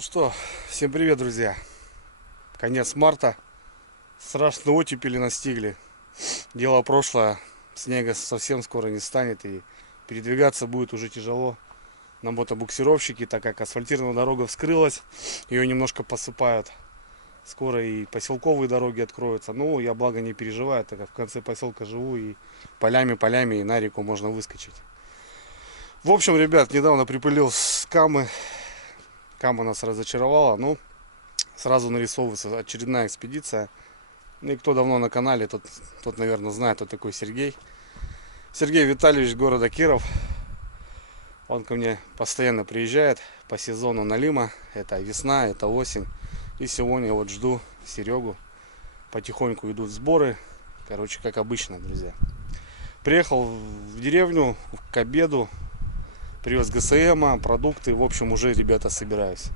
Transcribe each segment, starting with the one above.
Ну что, всем привет, друзья. Конец марта. Страшные оттепели настигли. Дело прошлое. Снега совсем скоро не станет. И передвигаться будет уже тяжело на мотобуксировщике, так как асфальтированная дорога вскрылась. Ее немножко посыпают. Скоро и поселковые дороги откроются. Ну, я благо не переживаю, так как в конце поселка живу. И полями и на реку можно выскочить. В общем, ребят, недавно припылил с Камы. Кама нас разочаровала. Ну, сразу нарисовывается очередная экспедиция. Ну и кто давно на канале, тот, наверное, знает, кто такой Сергей. Сергей Витальевич, города Киров. Он ко мне постоянно приезжает по сезону налима. Это весна, это осень. И сегодня вот жду Серегу. Потихоньку идут сборы. Короче, как обычно, друзья. Приехал в деревню к обеду. Привез ГСМ, продукты. В общем, уже, ребята, собираюсь.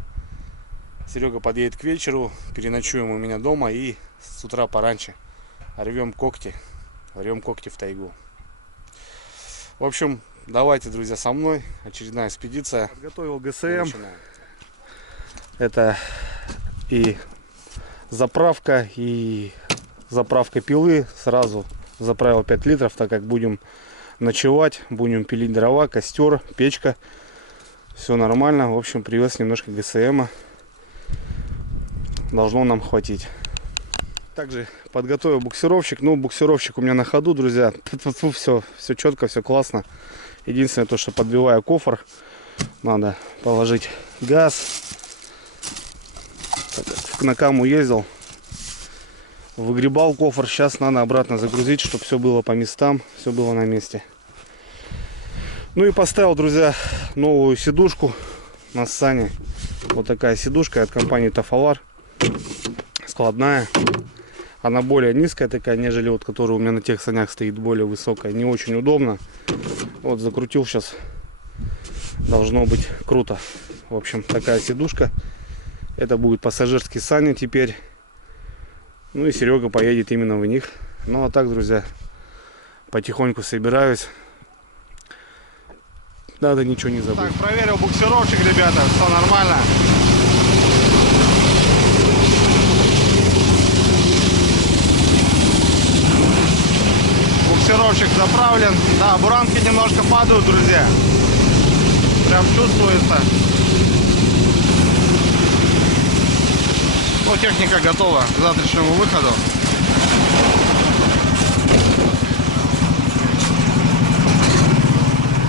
Серега подъедет к вечеру. Переночуем у меня дома. И с утра пораньше рвем когти в тайгу. В общем, давайте, друзья, со мной. Очередная экспедиция. Подготовил ГСМ. Это и заправка пилы. Сразу заправил 5 литров, так как будем ночевать, будем пилить дрова, костер, печка. Все нормально. В общем, привез немножко ГСМ. Должно нам хватить. Также подготовил буксировщик. Ну, буксировщик у меня на ходу, друзья. Все четко, все классно. Единственное, то, что подбиваю кофр. Надо положить газ. На Каму ездил. Выгребал кофр. Сейчас надо обратно загрузить, чтобы все было по местам. Все было на месте. Ну и поставил, друзья, новую сидушку на сане. Вот такая сидушка от компании Тафалар. Складная. Она более низкая такая, нежели вот, которая у меня на тех санях стоит, более высокая. Не очень удобно. Вот закрутил сейчас. Должно быть круто. В общем, такая сидушка. Это будет пассажирские сани теперь. Ну и Серега поедет именно в них. Ну а так, друзья, потихоньку собираюсь. Надо ничего не забыть. Так, проверил буксировщик, ребята, все нормально. Буксировщик заправлен. Да, буранки немножко падают, друзья. Прям чувствуется. Ну, техника готова к завтрашнему выходу.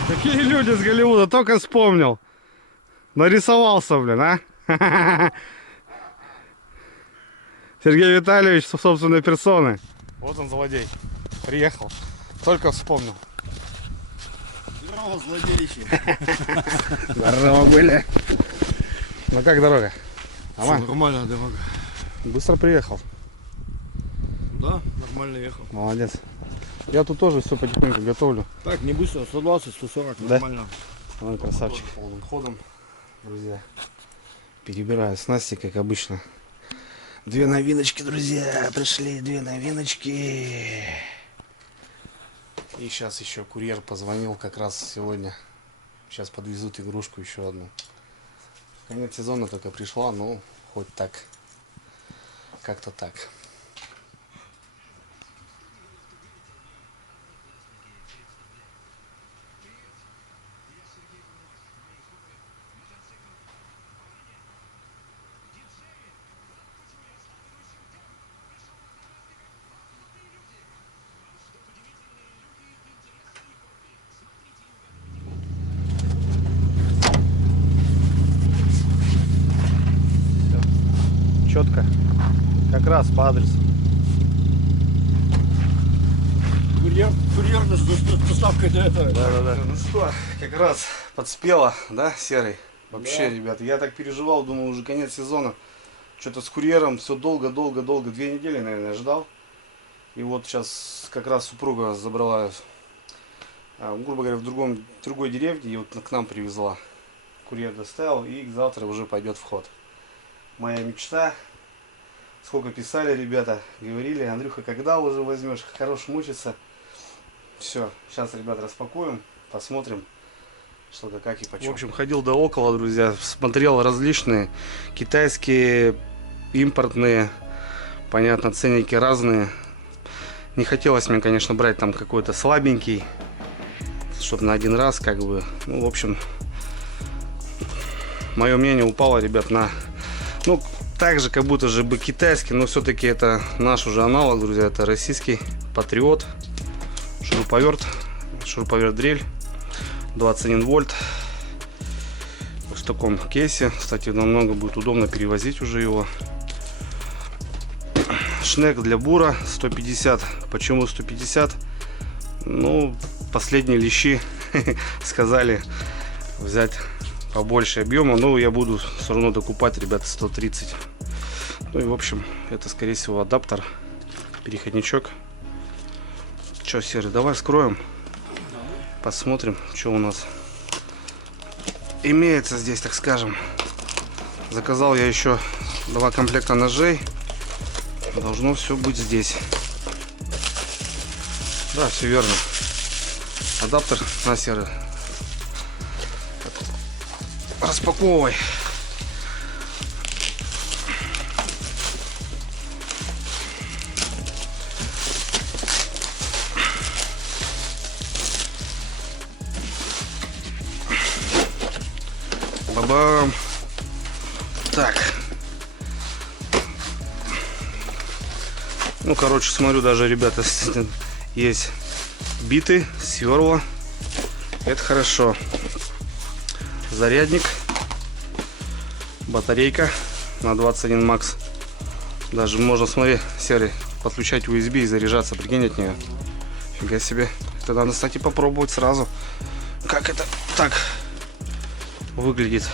Какие люди с Голливуда, только вспомнил. Нарисовался, блин, а? Сергей Витальевич собственной персоной. Вот он, злодей. Приехал. Только вспомнил. Здорово, злодеище. Здорово были. Ну как дорога? Нормальная дорога. Быстро приехал. Да, нормально ехал. Молодец. Я тут тоже все потихоньку готовлю. Так, не быстро, 120, 140, да? нормально. Ой, красавчик. Полным ходом, друзья. Перебираю снасти, как обычно. Две новиночки, друзья. Пришли две новиночки. И сейчас еще курьер позвонил как раз сегодня. Сейчас подвезут игрушку еще одну. Конец сезона только пришла, ну хоть так. Как-то так. Четко. Как раз по адресу. Курьер с доставкой до этого. Да. Ну что, как раз подспела, да, Серый? Вообще, да. Ребята, я так переживал, думал, уже конец сезона. Что-то с курьером все долго. 2 недели, наверное, ждал. И вот сейчас как раз супруга забрала, грубо говоря, в другой деревне, и вот к нам привезла. Курьер доставил, и завтра уже пойдет в ход. Моя мечта. Сколько писали ребята, говорили: Андрюха, когда уже возьмешь? Хорош мучиться. Все, сейчас, ребят, распакуем, посмотрим, что-то как и почем. В общем, ходил до около, друзья, смотрел различные китайские, импортные, понятно, ценники разные. Не хотелось мне, конечно, брать там какой-то слабенький, чтобы на один раз, как бы, ну, в общем, мое мнение упало, ребят, на, ну, так же, как будто же бы китайский, но все-таки это наш уже аналог, друзья, это российский Патриот, шуруповерт дрель, 21 вольт, в таком кейсе, кстати, намного будет удобно перевозить уже его. Шнек для бура 150. Почему 150? Ну, последние лещи сказали взять побольше объема. Но я буду все равно докупать, ребята, 130. Ну и в общем, это скорее всего адаптер, переходничок. Че, Серый, давай вскроем. Посмотрим, что у нас имеется здесь, так скажем. Заказал я еще 2 комплекта ножей. Должно все быть здесь. Да, все верно. Адаптер на, Серый. Распаковывай. Бабам. Так. Ну, короче, смотрю, даже, ребята, есть биты, сверла. Это хорошо. Зарядник. Батарейка на 21 макс. Даже можно, смотри, Серый, подключать USB и заряжаться, прикинь, от нее. Фига себе. Это надо, кстати, попробовать сразу. Как это так выглядит.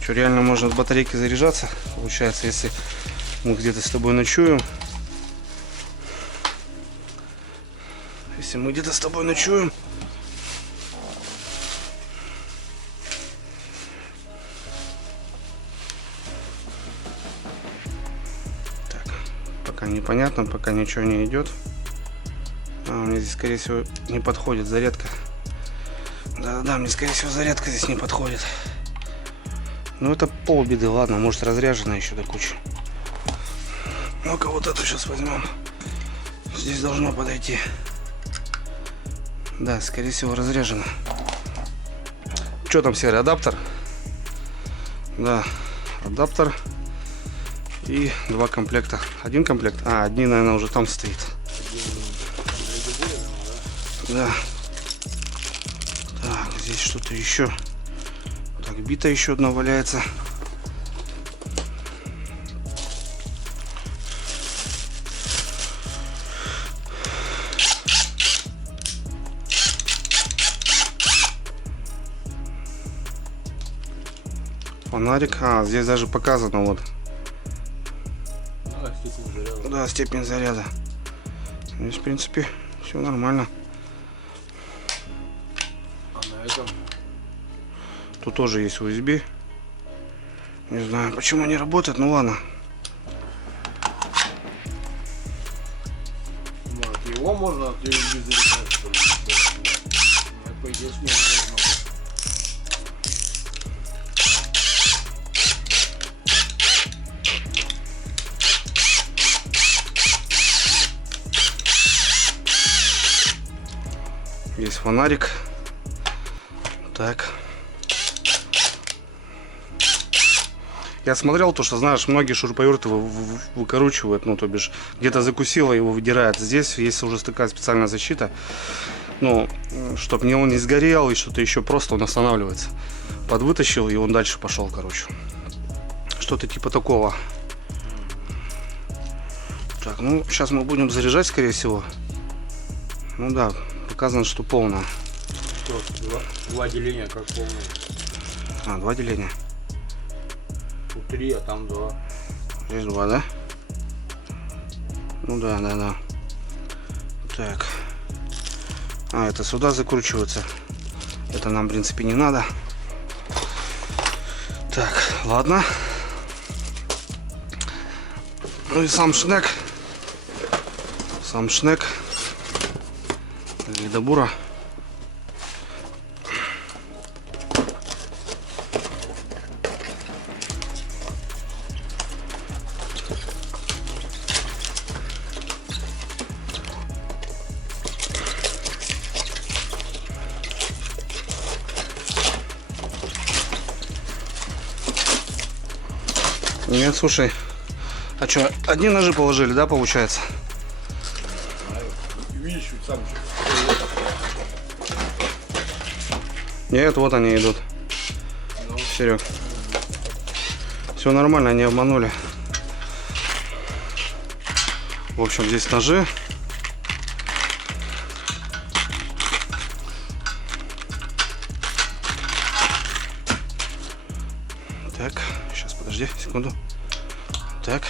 Что, реально можно с батарейки заряжаться? Получается, если мы где-то с тобой ночуем. Если мы где-то с тобой ночуем. Так, пока непонятно, пока ничего не идет. Мне здесь, скорее всего, не подходит зарядка. Да, мне, скорее всего, зарядка здесь не подходит. Ну, это полбеды, ладно, может, разряжена еще до кучи. Ну-ка, вот эту сейчас возьмем. Здесь должно подойти. Да, скорее всего, разряжено. Что там, Серый, адаптер? Да, адаптер. И 2 комплекта. 1 комплект? А, одни, наверное, уже там стоит. Да. Так, здесь что-то еще. Так, бита еще одна валяется. Фонарик. А, здесь даже показано вот. Да, степень заряда. Да, степень заряда. Здесь, в принципе, все нормально. А на этом? Тут тоже есть USB. Не знаю, почему не работает, ну ладно. Может, его можно от USB заряжать, что ли? Нет, по идее, с ним должно быть. Есть фонарик. Так. Я смотрел то, что, знаешь, многие шуруповерты выкручивают, ну, то бишь, где-то закусило, его выдирает. Здесь есть уже такая специальная защита, ну, чтобы он не сгорел и что-то еще, просто он останавливается. Подвытащил, и он дальше пошел, короче. Что-то типа такого. Так, ну, сейчас мы будем заряжать, скорее всего. Ну да, показано, что полная. Что, два деления как полное? А, 2 деления. Тут 3, а там 2. Здесь 2, да? Ну да. Так. А, это сюда закручивается. Это нам, в принципе, не надо. Так, ладно. Ну и сам шнек. Для бура. Нет, слушай. А что, одни ножи положили, да, получается? Видишь, сам Нет, вот они идут. Серег. Все нормально, не обманули. В общем, здесь ножи. Так, сейчас, подожди, секунду. Так.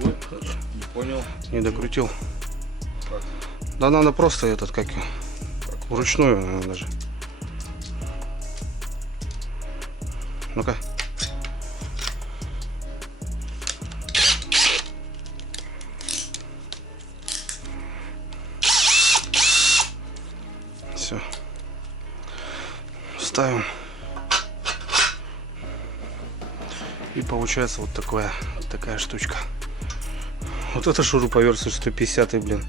не понял. Не докрутил. Как? Да надо просто этот, как его, вручную, наверное, даже. Ну-ка. Все. Ставим. И получается вот такая штучка. Вот это шуруповерт 150, блин.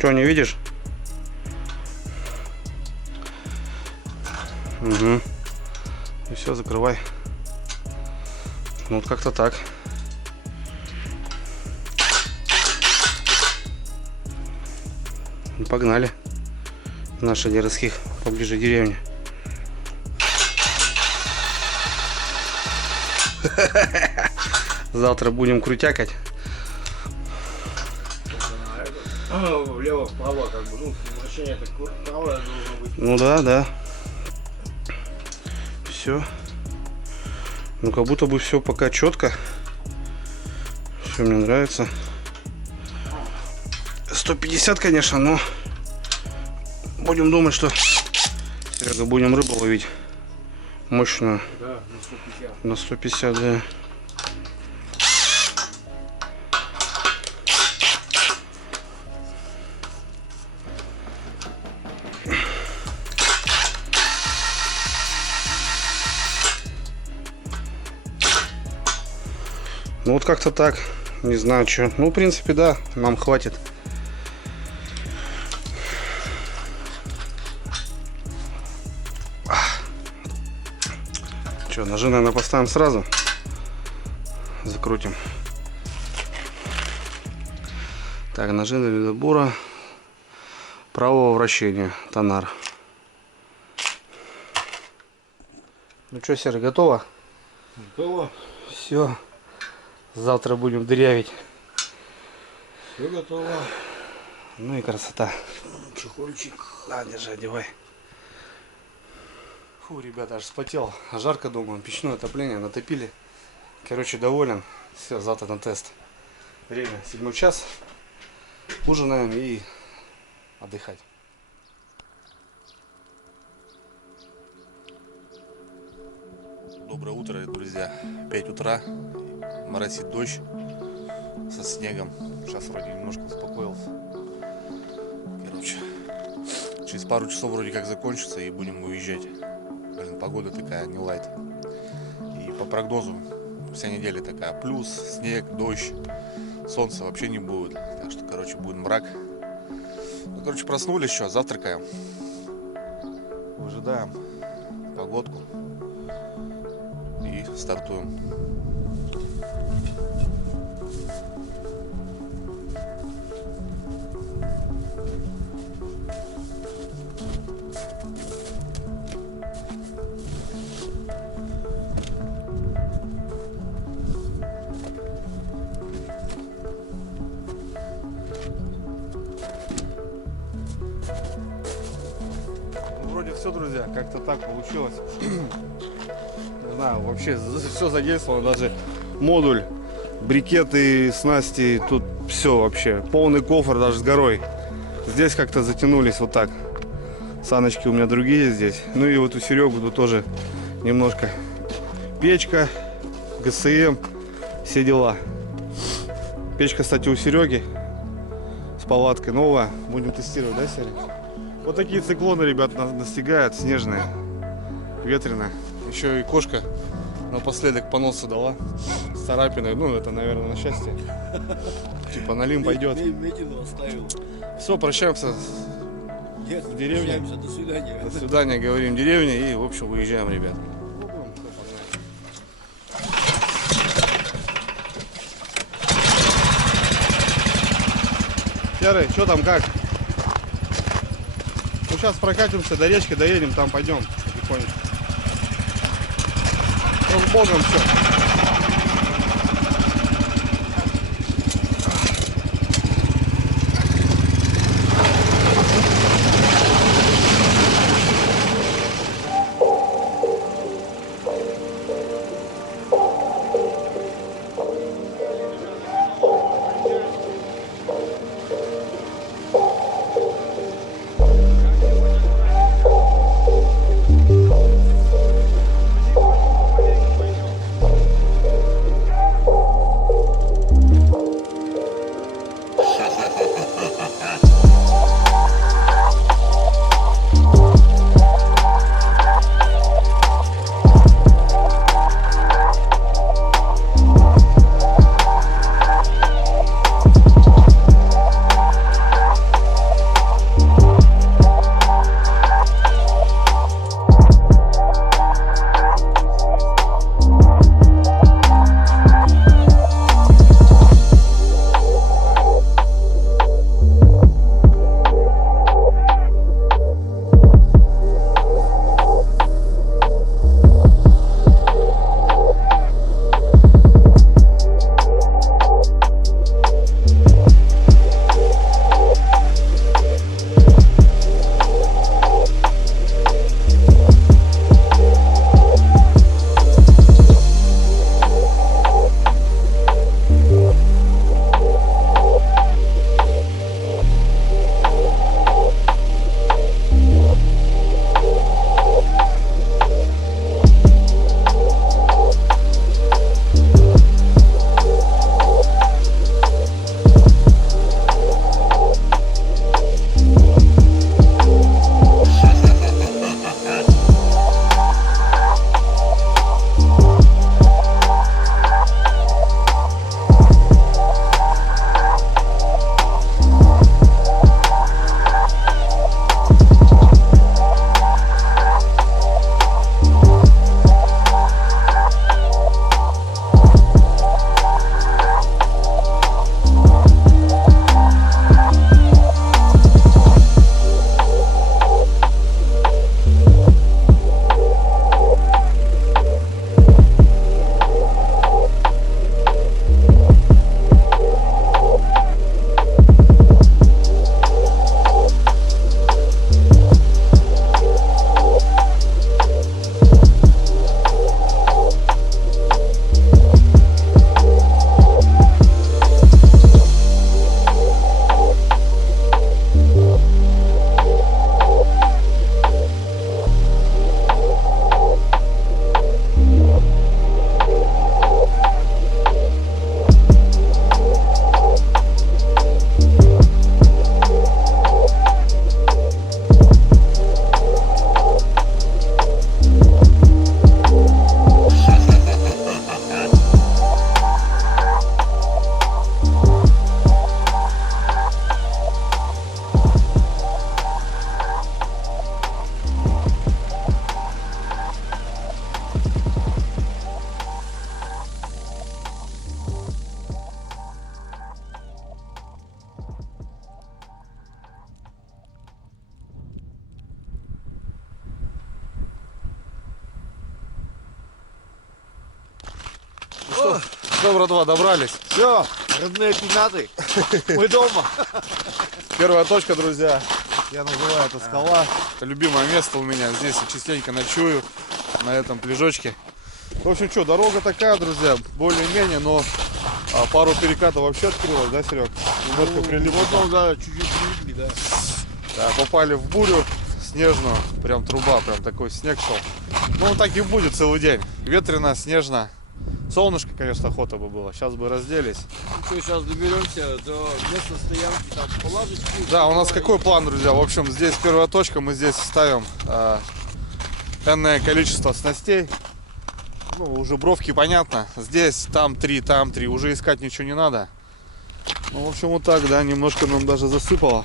Че, не видишь? Угу. И все, закрывай. Ну вот как-то так. Погнали. Наши дерзких поближе к деревне. Завтра будем крутякать. Влево-вправо, как бы, ну, вращение такое правое должно быть. Ну да, да. Все. Ну как будто бы все пока четко. Все мне нравится. 150, конечно, но будем думать, что Серега, будем рыбу ловить мощную. Да, на 150. На 150, да. Ну вот как-то так. Не знаю, что. Ну, в принципе, да, нам хватит. Что, ножи, наверное, поставим сразу. Закрутим. Так, ножи для добора правого вращения. Тонар. Ну что, Серый, готово? Готово. Все. Завтра будем дырявить. Все готово. Ну и красота. Чехольчик. На, держи, одевай. Фу, ребята, аж вспотел. Жарко дома, печное отопление натопили. Короче, доволен. Все, завтра на тест. Время 7 час. Ужинаем и отдыхать. Доброе утро, друзья. 5 утра. Моросит дождь со снегом. Сейчас вроде немножко успокоился. Короче, через пару часов вроде как закончится и будем уезжать. Блин, погода такая не лайт. И по прогнозу вся неделя такая. Плюс, снег, дождь. Солнца вообще не будет. Так что, короче, будет мрак. Ну, короче, проснулись еще, завтракаем. Выжидаем погодку. И стартуем. Вроде все, друзья, как-то так получилось. Не знаю, вообще все задействовано, даже модуль, брикеты, снасти, тут все вообще, полный кофр даже с горой. Здесь как-то затянулись вот так. Саночки у меня другие здесь. Ну и вот у Серегу тут тоже немножко печка, ГСМ, все дела. Печка, кстати, у Сереги с палаткой новая. Будем тестировать, да, Серега? Вот такие циклоны, ребят, настигают, снежные, ветреные. Еще и кошка напоследок по носу дала с царапиной. Ну, это, наверное, на счастье. Типа Налим пойдет. Метину оставил. Все, прощаемся. Нет, В деревне. прощаемся, до свидания. До свидания, говорим деревне и, в общем, выезжаем, ребят. Серый, что там, как? Ну, сейчас прокатимся до речки, доедем, там пойдем потихонечку. Ну, с Богом все. Что, братва, добрались? Все, родные пенаты, мы дома. Первая точка, друзья. Я называю это скала. Это любимое место у меня. Здесь я частенько ночую на этом пляжочке. В общем, что, дорога такая, друзья, более-менее, но пару перекатов вообще открылось, да, Серег? Немножко прилипло. Вот, да, чуть-чуть прилипли, да. Да, попали в бурю снежную, прям труба, прям такой снег шел. Ну, так и будет целый день. Ветрено, снежно. Солнышко, конечно, охота бы было. Сейчас бы разделись. Ну, сейчас доберемся до места стоянки, там положечки. Да, у нас какой план, друзья? В общем, здесь первая точка, мы здесь ставим энное количество снастей. Ну, уже бровки понятно. Здесь, там 3, уже искать ничего не надо. Ну, в общем, вот так, да, немножко нам даже засыпало.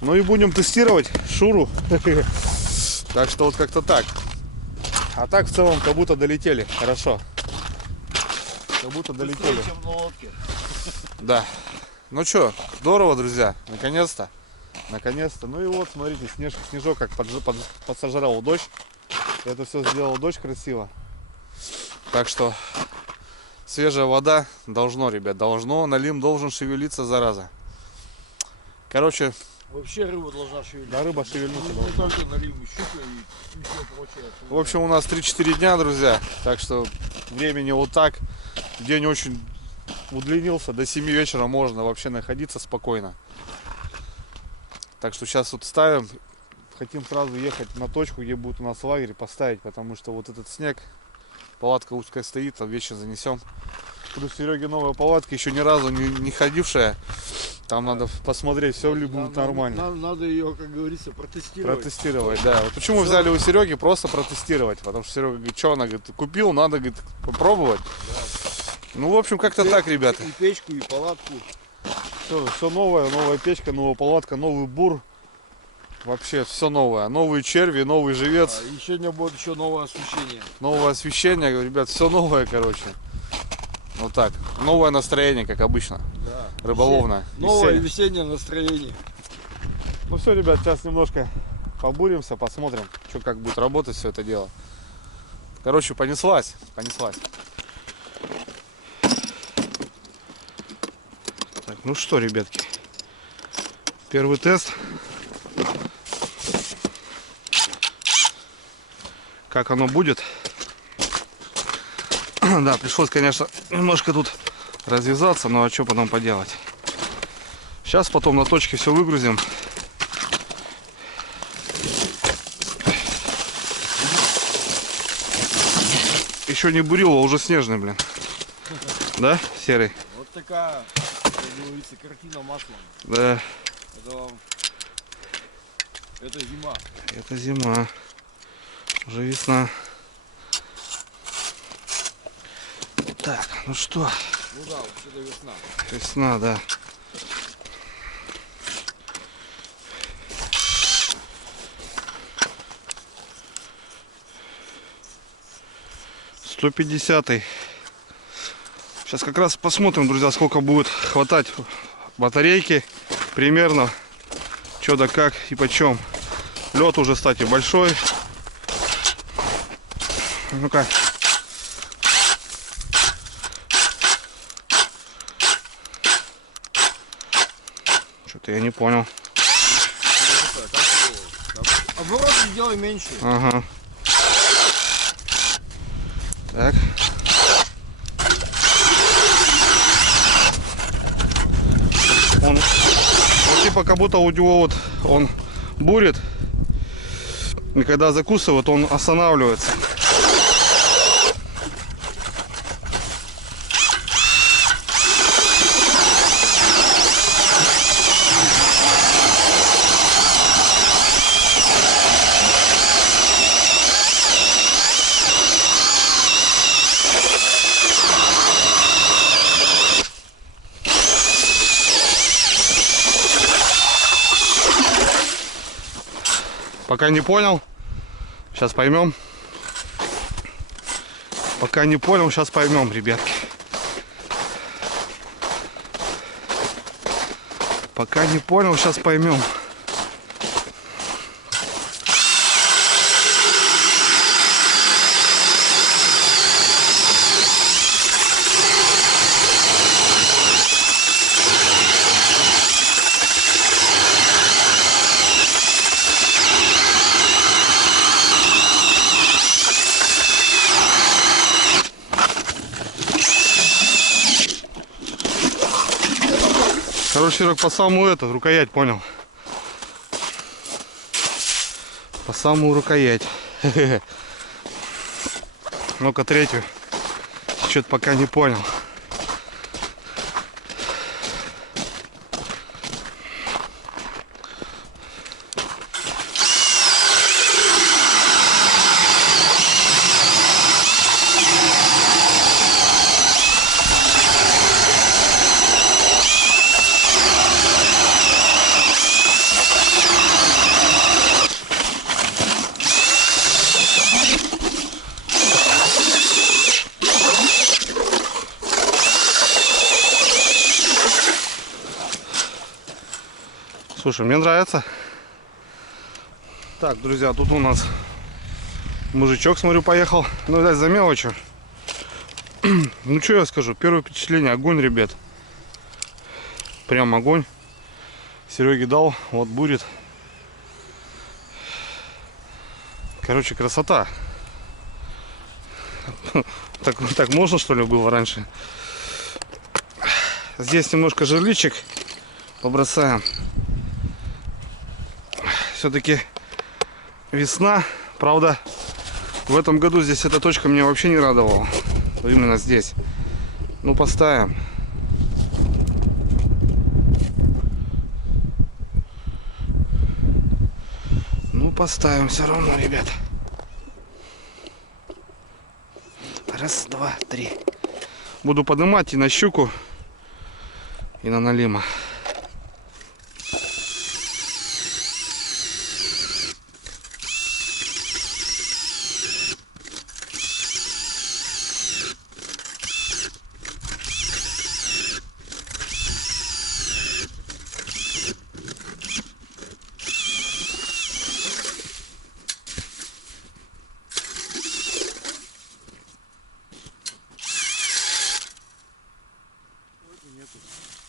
Ну и будем тестировать Шуру. Так что вот как-то так. А так в целом как будто долетели. Хорошо. Как будто долетели. Чем на лодке. Да. Ну что, здорово, друзья. Наконец-то. Наконец-то. Ну и вот, смотрите, снежок как подсожрал дождь. Это все сделал дождь красиво. Так что свежая вода должно, ребят, должно. Налим должен шевелиться, зараза. Короче, Вообще рыба должна шевелиться. да, рыба шевельнуться Не должна. только налим, и щука, и все прочее. В общем, у нас 3-4 дня, друзья. Так что времени вот так. День очень удлинился. До 7 вечера можно вообще находиться спокойно. Так что сейчас вот ставим. Хотим сразу ехать на точку, где будет у нас лагерь, поставить. Потому что вот этот снег, палатка узкая стоит, там вечно занесем. Плюс Сереге новая палатка, еще ни разу не ходившая. Там надо посмотреть, все ли будет нормально. Надо ее, как говорится, протестировать. Протестировать, да. Вот почему взяли у Сереги просто протестировать. Потому что Серега говорит, что она говорит, купил, надо, говорит, попробовать. Да. Ну, в общем, как-то так, ребята. И печку, и палатку. Все новое, новая печка, новая палатка, новый бур. Вообще все новое. Новые черви, новый живец, И сегодня будет еще новое освещение. новое освещение. Ребят, все новое, короче. Вот так. Новое настроение, как обычно. Да. Рыболовное. Новое Весеннее. весеннее настроение. Ну все, ребят, сейчас немножко побуримся, посмотрим, что как будет работать все это дело. Короче, понеслась. Так, ну что, ребятки, первый тест. Как оно будет? Да, пришлось, конечно, немножко тут развязаться, но а что потом поделать? Сейчас потом на точке все выгрузим. Еще не бурил, а уже снежный, блин. Да, серый? Вот такая, как говорится, картина маслом. Да, Это вам... Это зима. это зима. Уже весна. Так, ну что? Ну да, вообще-то весна. Весна, да. «150-й». Сейчас как раз посмотрим, друзья, сколько будет хватать батарейки. Примерно. Что да как и почем. Лед уже, кстати, большой. Ну-ка. Что-то я не понял. Оборот сделай меньше. Ага. Так. Он типа как будто у него вот он бурит. И когда закусывает, он останавливается. Пока не понял. Сейчас поймем. Пока не понял, сейчас поймем, ребятки. Пока не понял, сейчас поймем. Короче, Серег, по самую этот рукоять, понял? По самую рукоять. Ну-ка, третью. Что-то пока не понял. Слушай, мне нравится. Так, друзья, тут у нас мужичок, смотрю, поехал. Ну, видать, за мелочью. Ну, что я скажу? Первое впечатление. Огонь, ребят. Прям огонь. Сереге дал. Вот бурит. Короче, красота. Так можно, что ли, было раньше? Здесь немножко жерличек побросаем. Все-таки весна. Правда, в этом году здесь эта точка меня вообще не радовала. Именно здесь. Ну, поставим. Ну, поставим все равно, ребят. Раз, два, три. Буду поднимать и на щуку, и на налима.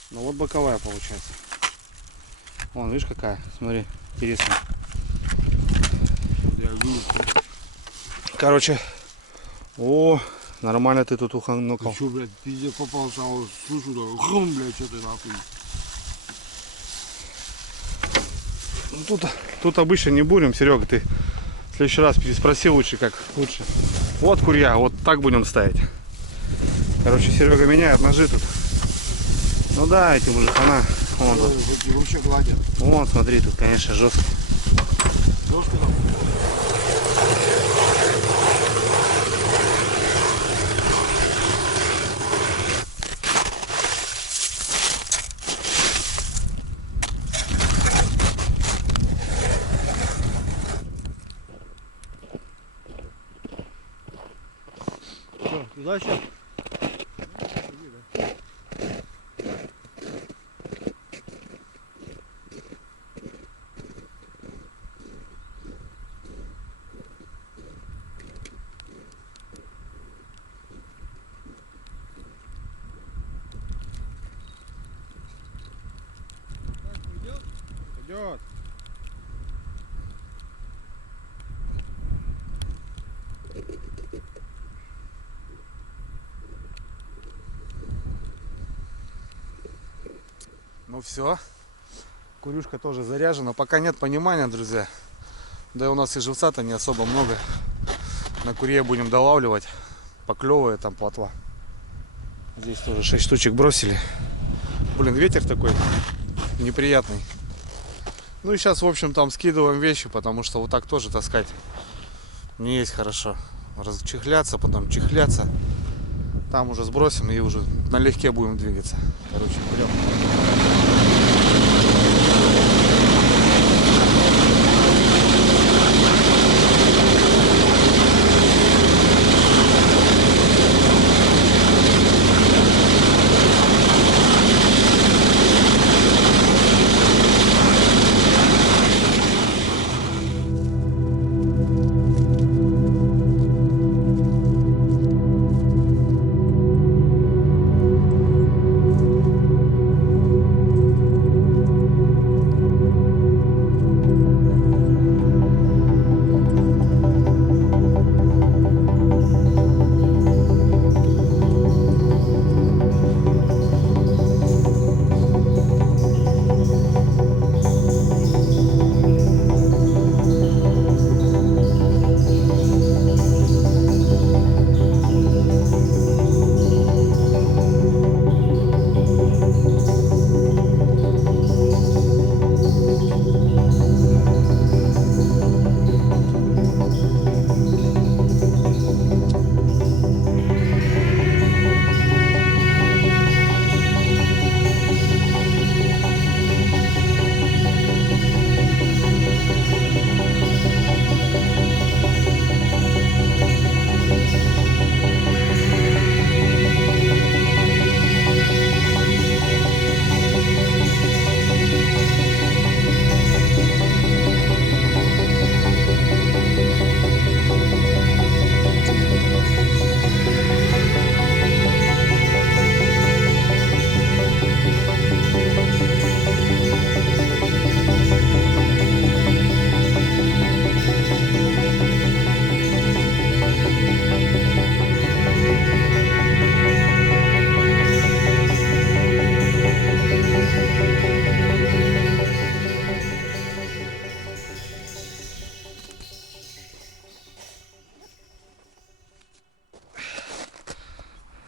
Ну вот боковая получается. Вон, видишь какая? Смотри, интересная. Короче, о, нормально ты тут уханукал. Что, блядь, пиздец попался, а вот слышу, да, хрум, блядь, что ты нахуй. Ну, тут обычно не бурим, Серега, ты в следующий раз переспроси лучше, как лучше. Вот курья, вот так будем ставить. Короче, Серега меняет ножи тут. Ну да, эти мужикана. Вон тут. Вообще гладят. Вон, смотри, тут, конечно, жестко. Жестко там. Что, туда сейчас? Идет. Ну все, курюшка тоже заряжена. Пока нет понимания, друзья. Да и у нас и живца-то не особо много. На курье будем долавливать. Поклевывает там плотва. Здесь тоже 6 штучек бросили. Блин, ветер такой неприятный. Ну и сейчас, в общем, там скидываем вещи, потому что вот так тоже таскать не есть хорошо. Разчехляться, потом чехляться. Там уже сбросим и уже налегке будем двигаться. Короче, пойдем.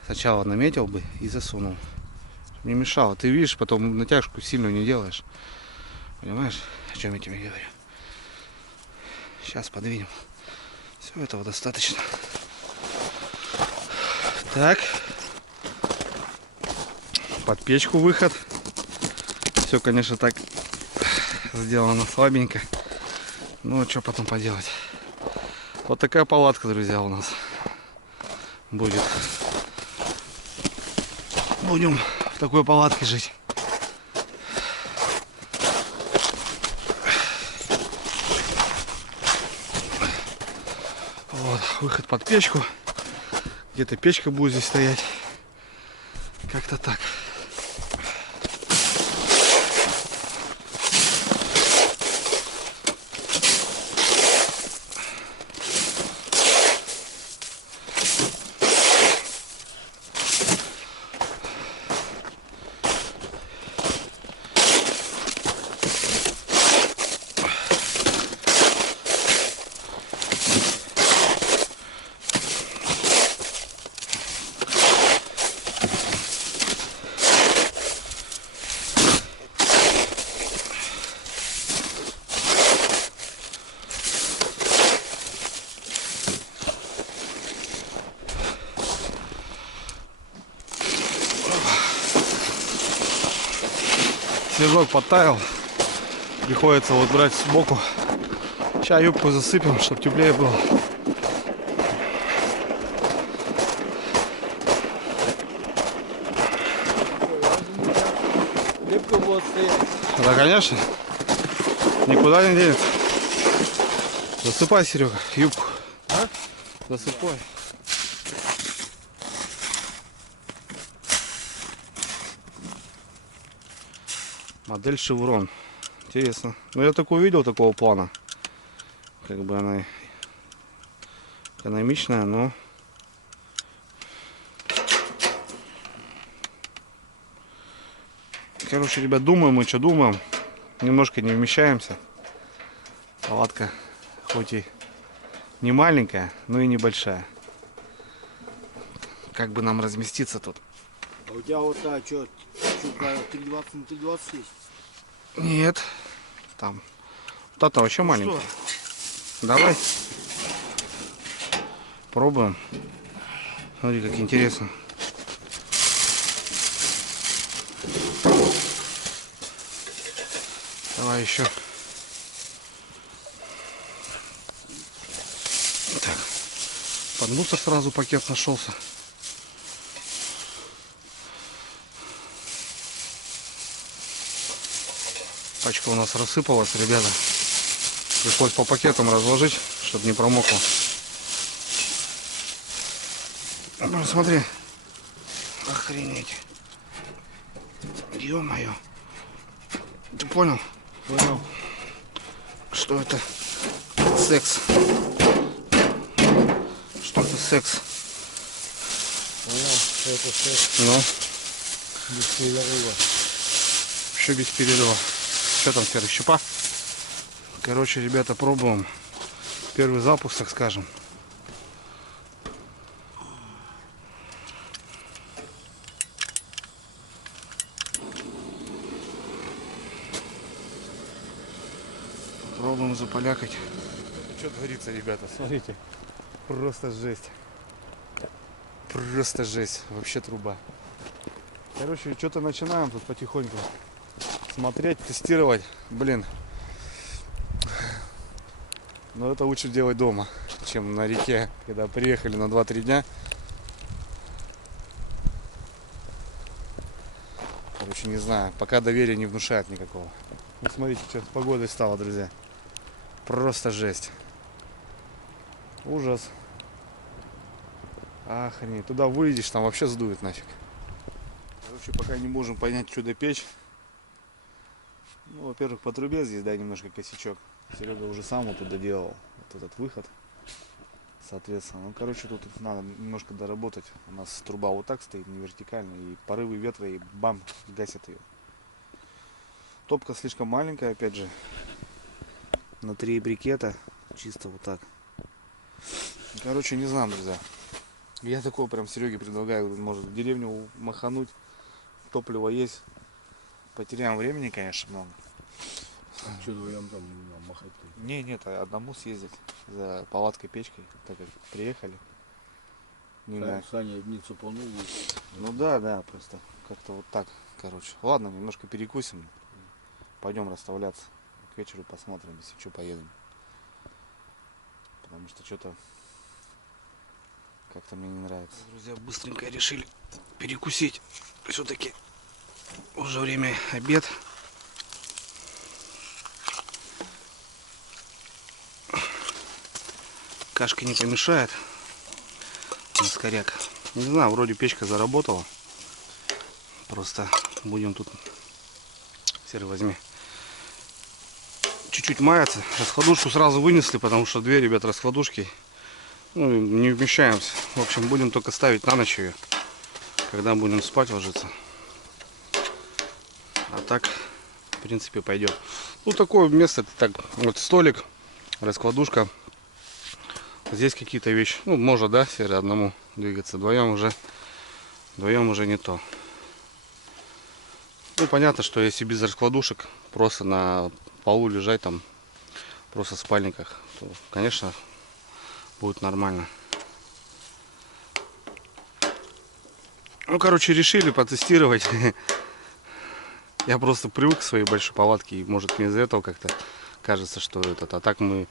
сначала наметил бы и засунул. Не мешало. Ты видишь, потом натяжку сильную не делаешь. Понимаешь, о чем я тебе говорю? Сейчас подвинем. Все, этого достаточно. Так. Под печку выход. Все, конечно, так сделано слабенько. Ну, что потом поделать. Вот такая палатка, друзья, у нас будет. Будем в такой палатке жить. Вот, выход под печку. Где-то печка будет здесь стоять. Как-то так. Снежок подтаял, приходится вот брать сбоку. Сейчас юбку засыпем, чтобы теплее было. Лепка будет стоять. Да, конечно, никуда не денется. Засыпай, Серега, юбку. А? Засыпай. Модель Chevron. Интересно. Ну, я такую видел, такого плана. Как бы она экономичная, но... Короче, ребят, думаем мы, что думаем. Немножко не вмещаемся. Палатка хоть и не маленькая, но и небольшая. Как бы нам разместиться тут? А у тебя вот та, что, 3,20 на 3,20 есть? Нет. Там. Вот это вообще маленькая. Давай. Пробуем. Смотри, как интересно. Давай еще. Так. Под мусор сразу пакет нашелся. Пачка у нас рассыпалась, ребята. Пришлось по пакетам разложить, чтобы не промокло. Ну, смотри. Охренеть. Ё-моё. Ты понял? Понял. Что это? Секс. Что это секс? Понял, что это секс Ну, без перерыва. еще без перерыва. Что там, серый щупа? Короче, ребята, пробуем. Первый запуск, так скажем. Пробуем заполякать. Что творится, ребята? Смотрите. Просто жесть. Просто жесть. Вообще труба. Короче, что-то начинаем тут потихоньку смотреть, тестировать. Блин. Но это лучше делать дома, чем на реке, когда приехали на 2-3 дня. Короче, не знаю. Пока доверия не внушает никакого. Ну, смотрите, что с погодой стало, друзья. Просто жесть. Ужас. Охренеть. Туда выйдешь, там вообще сдует нафиг. Короче, пока не можем понять, что допечь. Ну, во-первых, по трубе здесь, да, немножко косячок. Серега уже сам вот туда делал вот этот выход. Соответственно, ну, короче, тут надо немножко доработать. У нас труба вот так стоит, не вертикально. И порывы ветра, и бам, гасят ее. Топка слишком маленькая, опять же. На 3 брикета. Чисто вот так. Короче, не знаю, друзья. Я такого прям Сереге предлагаю, говорю, может в деревню махануть, топливо есть. Потеряем времени, конечно, много. А что вдвоем там махать-то? Не, нет, одному съездить за палаткой, печкой, так как приехали. Не на- Саня одни цепанул. Ну да, да, просто как-то вот так, короче. Ладно, немножко перекусим, пойдем расставляться. К вечеру посмотрим, если что, поедем. Потому что что-то как-то мне не нравится. Друзья, быстренько решили перекусить. Все-таки уже время обед. Кашка не помешает. Скоряк. Не знаю, вроде печка заработала. Просто будем тут... Серый, возьми. Чуть-чуть маяться. Раскладушку сразу вынесли, потому что две, ребят, раскладушки. Ну, не вмещаемся. В общем, будем только ставить на ночь ее, когда будем спать ложиться. А так, в принципе, пойдет. Ну, такое место, так, вот столик, раскладушка. Здесь какие-то вещи. Ну, можно, да, Серый, одному двигаться. Вдвоем уже не то. Ну, понятно, что если без раскладушек, просто на полу лежать там, просто в спальниках, то, конечно, будет нормально. Ну, короче, решили потестировать. Я просто привык к своей большой палатке, и может мне из-за этого как-то кажется, что этот. А так мы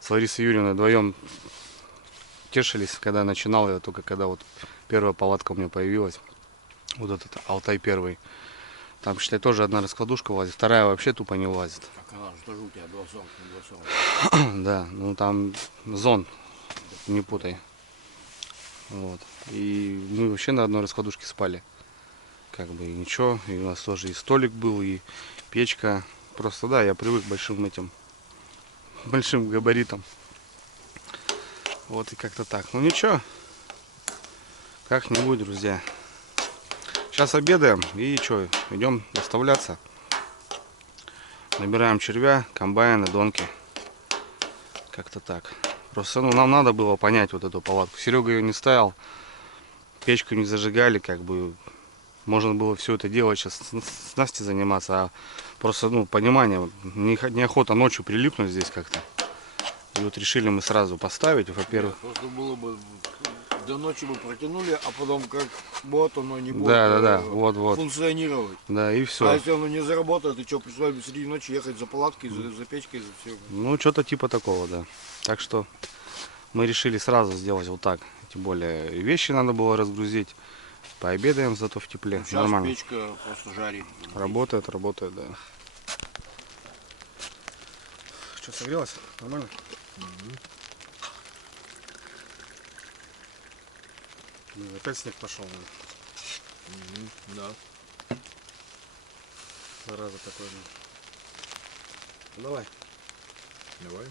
с Ларисой Юрьевной вдвоем тешились, когда начинал я, только когда вот первая палатка у меня появилась. Вот этот Алтай первый. Там, считай, тоже одна раскладушка влазит, вторая вообще тупо не влазит. Так она же тоже у тебя 240 на 240. Да, ну там зон, не путай. Вот. И мы вообще на одной раскладушке спали. Как бы и ничего. И у нас тоже и столик был, и печка. Просто да, я привык к большим габаритам. Вот и как-то так. Ну ничего. Как-нибудь, друзья. Сейчас обедаем и что, идем оставляться. Набираем червя, комбайны, донки. Как-то так. Просто ну, нам надо было понять вот эту палатку. Серега ее не ставил, печку не зажигали, как бы можно было все это делать сейчас с Настей заниматься, а просто ну понимание, неохота ночью прилипнуть здесь как-то. И вот решили мы сразу поставить, во-первых. Просто было бы до ночи бы протянули, а потом как вот оно не будет Да, вот. функционировать. Да, и А все. если оно не заработает, ты что, пришлось бы среди ночи ехать за палаткой, за печкой, за все. Ну, что-то типа такого, да. Так что мы решили сразу сделать вот так. Тем более вещи надо было разгрузить. Пообедаем зато в тепле. Сейчас Нормально. печка просто жарит. Работает, да. Что, согрелась? Нормально? Блин, опять снег пошел. Да. Зараза такой. Давай. Давай.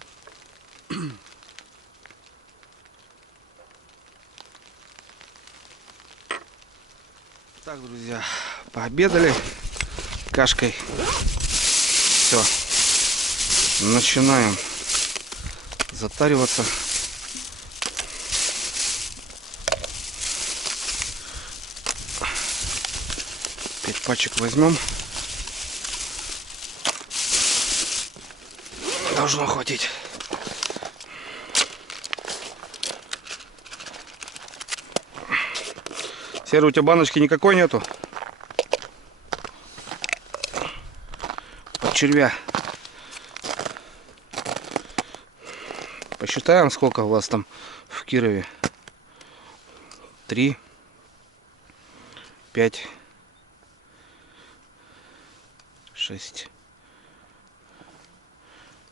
Так, друзья, пообедали кашкой. Все. Начинаем затариваться. Пять пачек возьмем. Должно хватить. Серый, у тебя баночки никакой нету? Под червя. Посчитаем, сколько у вас там в Кирове. 3, 5, 6,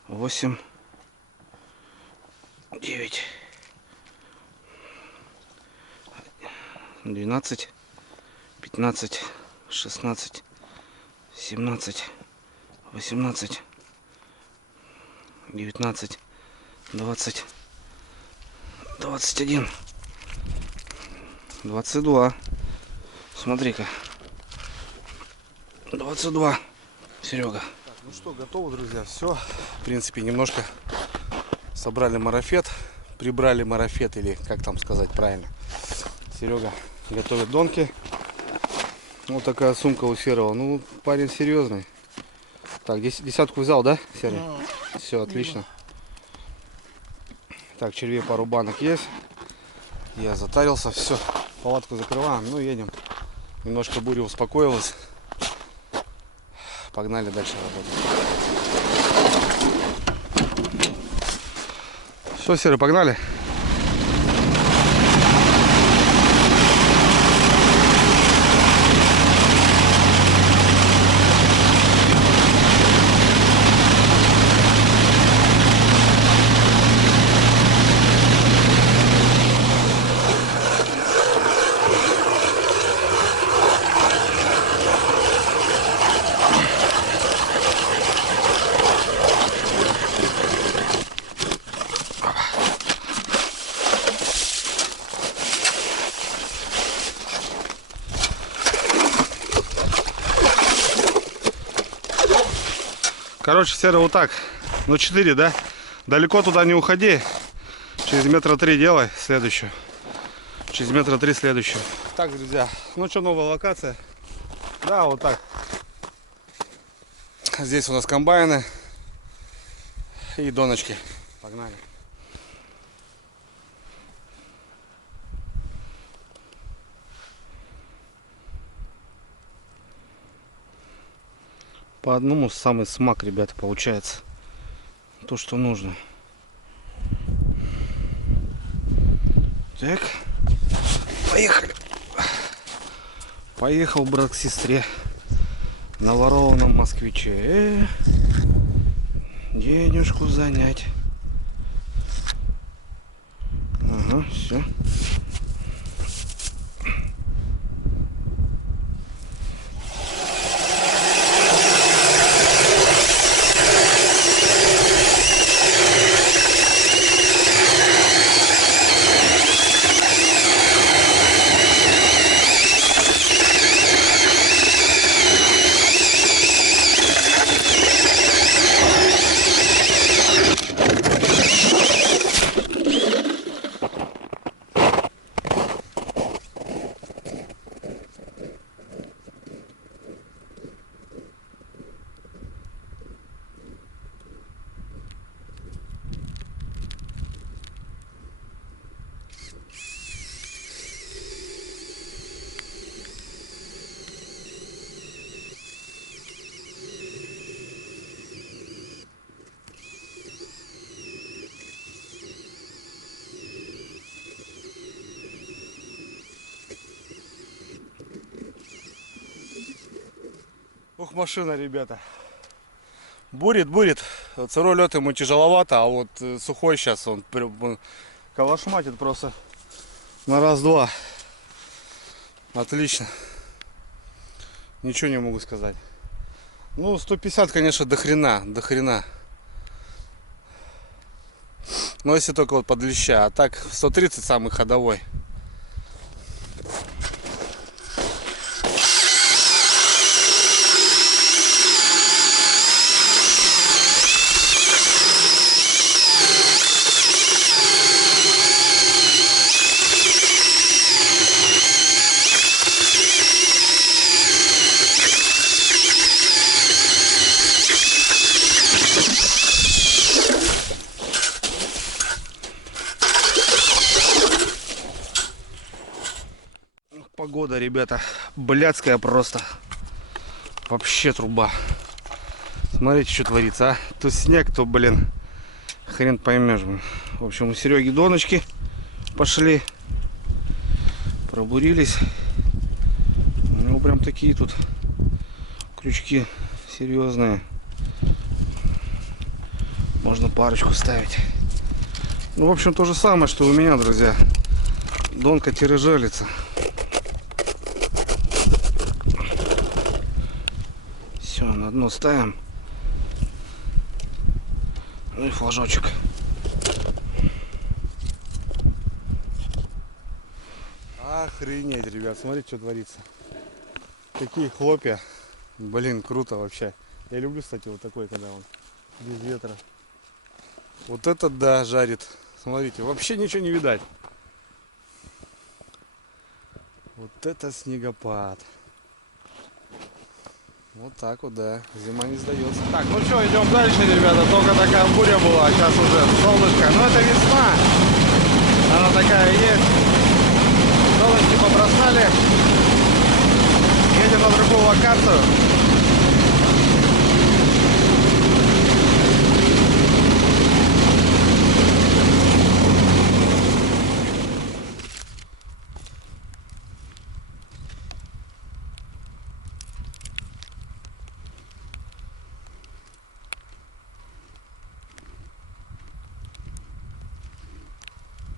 8, 9, 12, 15, 16, 17, 18, 19, 20, 21, 22. Смотри-ка. 22. Серега. Так, ну что, готово, друзья. Все. В принципе, немножко собрали марафет. прибрали марафет, или как там сказать правильно. Серега готовит донки. Вот такая сумка у Серого. Ну, парень серьезный. Так, десятку взял, да, Серый? Все, отлично. Так, червей пару банок есть. Я затарился, все. Палатку закрываем, ну едем. Немножко буря успокоилась. Погнали дальше работать. Все, Серый, погнали. Короче, Серый, вот так. Ну, 4, да? Далеко туда не уходи. Через метра 3 делай следующую. Через метра 3 следующую. Так, друзья. Ну что, новая локация. Да, вот так. Здесь у нас комбайны и доночки. Погнали. По одному самый смак, ребята, получается. То, что нужно. Так. Поехали. Поехал брат к сестре на ворованном москвиче. Денежку занять. Ага, все. Ух, машина, ребята. Бурит. Вот сырой лед ему тяжеловато, а вот сухой сейчас он калашматит просто на раз-два. Отлично. Ничего не могу сказать. Ну, 150, конечно, до хрена. Но если только вот под леща, а так 130 самый ходовой. Погода, ребята, блядская просто. Вообще труба. Смотрите, что творится, а. То снег, то, блин, хрен поймешь. В общем, у Сереги доночки пошли. Пробурились. У него прям такие тут крючки серьезные. Можно парочку ставить. Ну, в общем, то же самое, что у меня, друзья. Донка-желица. Все, на дно ставим. Ну и флажочек. Охренеть, ребят, смотрите, что творится. Такие хлопья. Блин, круто вообще. Я люблю, кстати, вот такой, когда он без ветра. Вот этот, да, жарит Смотрите, вообще ничего не видать. Вот это снегопад. Вот так вот, да. Зима не сдается. Так, ну что, идем дальше, ребята. Только такая буря была, сейчас уже солнышко. Но это весна. Она такая есть. Солнышки побросали. Едем на другую локацию.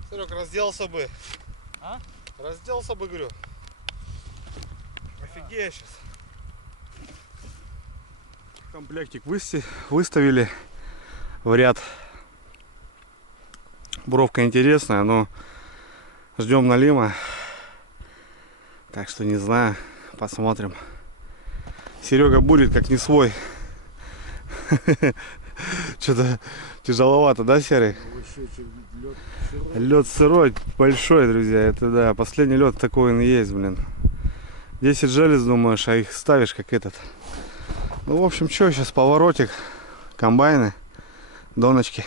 Серег, разделся бы. А? Разделся бы, говорю. Офигеешь сейчас. Комплектик выставили в ряд. Бровка интересная, но ждем налима. Так что не знаю, посмотрим. Серега бурит как не свой. Что-то тяжеловато, да, Серый? Лед сырой, большой, друзья. Это да, последний лед такой он и есть, блин. 10 желез, думаешь, а их ставишь как этот. Ну, в общем, что, сейчас поворотик, комбайны, доночки.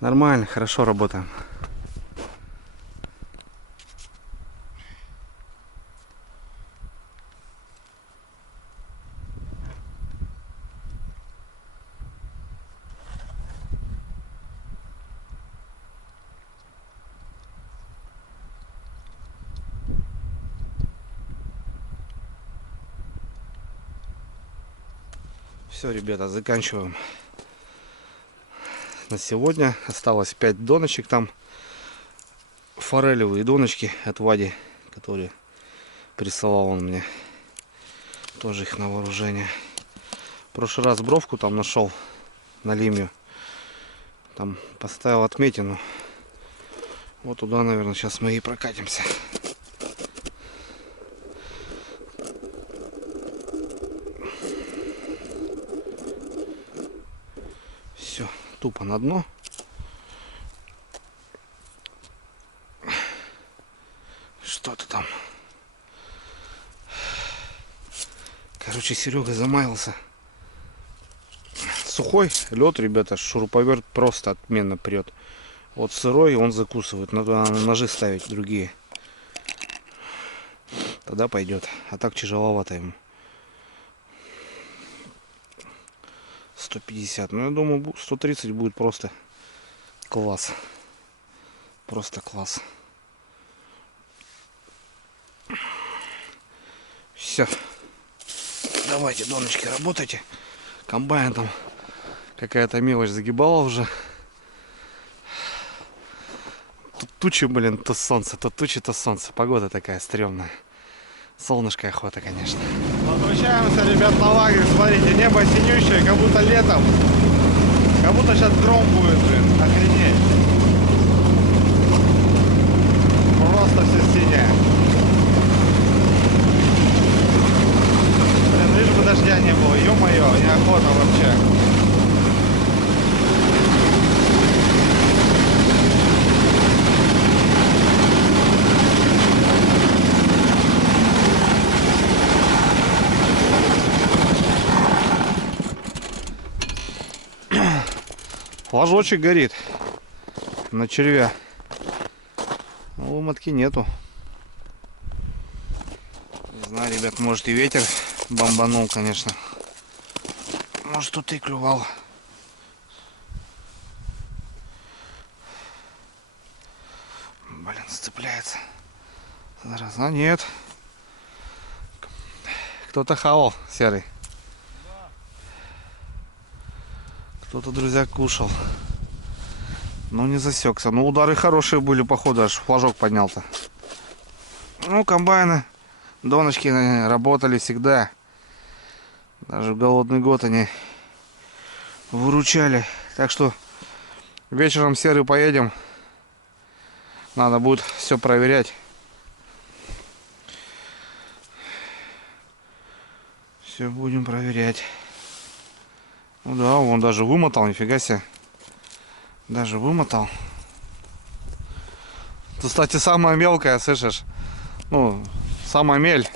Нормально, хорошо работаем. Все, ребята, заканчиваем на сегодня. Осталось 5 доночек там. Форелевые доночки от Вади, которые присылал он мне. Тоже их на вооружение. В прошлый раз бровку там нашел на лимью. Там поставил отметину. Вот туда, наверное, сейчас мы и прокатимся. Все, тупо на дно. Что-то там. Короче, Серега замаялся. Сухой лед, ребята, шуруповерт просто отменно прет. Вот сырой он закусывает. Надо ножи ставить другие. Тогда пойдет. А так тяжеловато ему. 150. Ну, я думаю, 130 будет просто класс. Просто класс. Все. Давайте, доночки, работайте. Комбайн там какая-то мелочь загибала уже. Тут тучи, блин, то солнце, то тучи, то солнце. Погода такая стрёмная. Солнышко охота, конечно. Возвращаемся, ребят, на лагерь. Смотрите, небо синющее, как будто летом. Как будто сейчас гром будет, блин. Охренеть. Просто все синее. Блин, лишь бы дождя не было. Ё-моё, неохота вообще. Флажочек горит на червя. Но вымотки нету. Не знаю, ребят, может и ветер бомбанул, конечно. Может тут и клювал. Блин, зацепляется. Зараза, нет. Кто-то хавал, Серый. Кто-то, друзья, кушал. Но не засекся. Ну, удары хорошие были, походу, аж флажок поднял-то. Ну, комбайны, доночки работали всегда. Даже в голодный год они выручали. Так что вечером, Серый, поедем. Надо будет все проверять. Все будем проверять. Ну да, он даже вымотал, нифига себе. Даже вымотал. Тут, кстати, самая мелкая, слышишь? Ну, самая мель.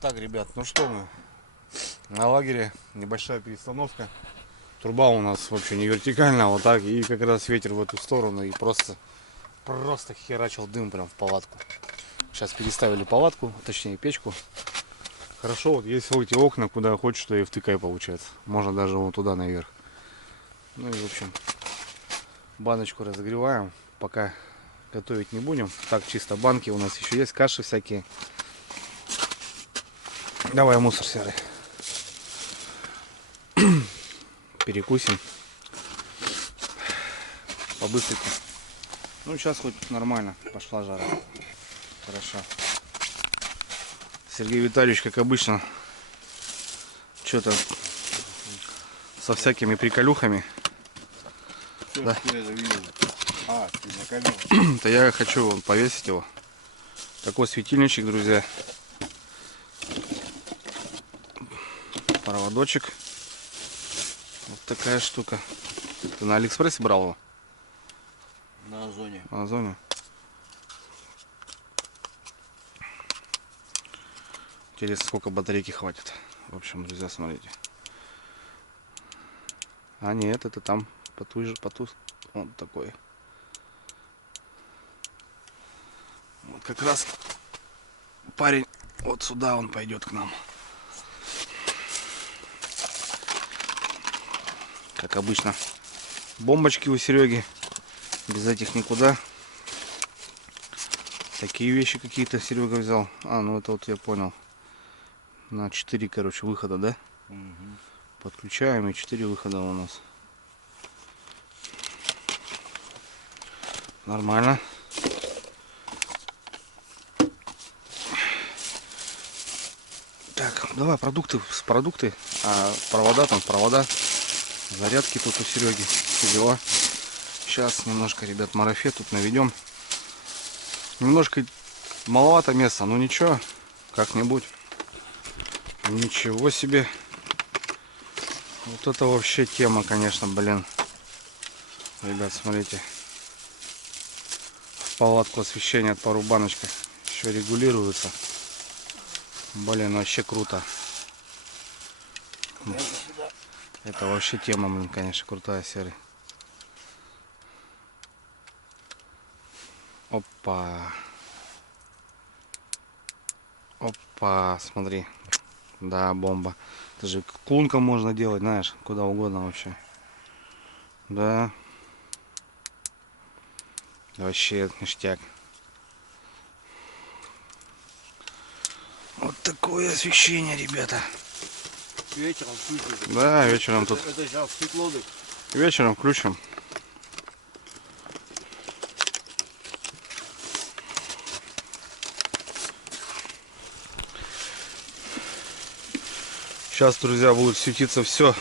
Так, ребят, ну что мы? На лагере небольшая перестановка. Труба у нас вообще не вертикальная, а вот так. И как раз ветер в эту сторону. И просто херачил дым прям в палатку. Сейчас переставили палатку, точнее печку. Хорошо, вот есть вот эти окна, куда хочешь, то и втыкай получается. Можно даже вон туда наверх. Ну и в общем, баночку разогреваем. Пока готовить не будем. Так, чисто банки у нас еще есть, каши всякие. Давай мусор серый. Перекусим. По-быстреньку. Ну, сейчас хоть нормально. Пошла жара. Хорошо. Сергей Витальевич, как обычно, что-то со всякими приколюхами. Да. Да я хочу повесить его. Такой светильничек, друзья. Проводочек. Вот такая штука. Ты на Алиэкспрессе брал его? На Озоне. На Озоне. Интересно, сколько батарейки хватит. В общем, друзья, смотрите. А нет, это там потуже, вот такой. Вот как раз парень вот сюда он пойдет к нам. Как обычно, бомбочки у Сереги. Без этих никуда. Такие вещи какие-то Серега взял. А, ну это вот я понял. На 4, короче, выхода, да? Угу. Подключаем, и 4 выхода у нас. Нормально. Так, давай продукты, а провода там, зарядки тут у Сереги, все дела. Сейчас немножко, ребят, марафет тут наведем. Немножко маловато места, но ничего, как-нибудь. Ничего себе. Вот это вообще тема, конечно, блин. Ребят, смотрите. В палатку освещение от пару баночка. Еще регулируется. Блин, вообще круто. Это вообще тема, блин, конечно, крутая, серый. Опа. Опа, смотри. Да, бомба. Это же клунком можно делать, знаешь, куда угодно вообще. Да. Вообще ништяк. Вот такое освещение, ребята. Вечером включим. Да, вечером тут. Это сейчас светло. Вечером включим. Сейчас, друзья, будет светиться все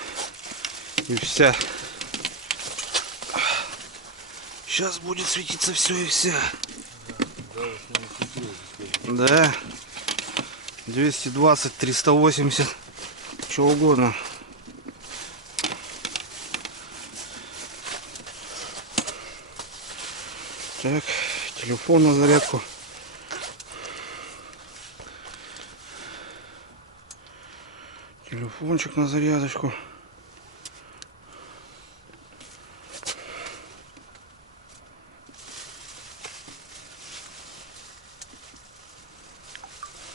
и вся. Сейчас будет светиться все и вся. Да. 220, 380, что угодно. Так, телефон на зарядку. Телефончик на зарядочку.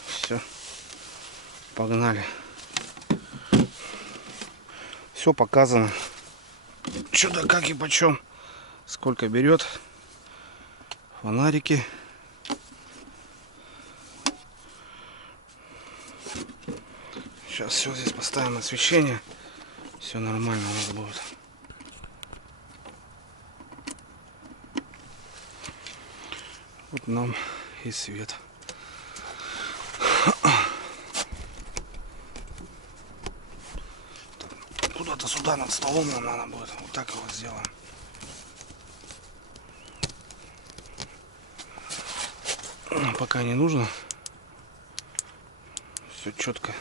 Все. Погнали. Все показано. Что да как и почем. Сколько берет. Фонарики. Сейчас все здесь поставим освещение. Все нормально у нас будет. Вот нам и свет. Куда-то сюда над столом нам надо будет. Вот так его сделаем. Пока не нужно. Все четко.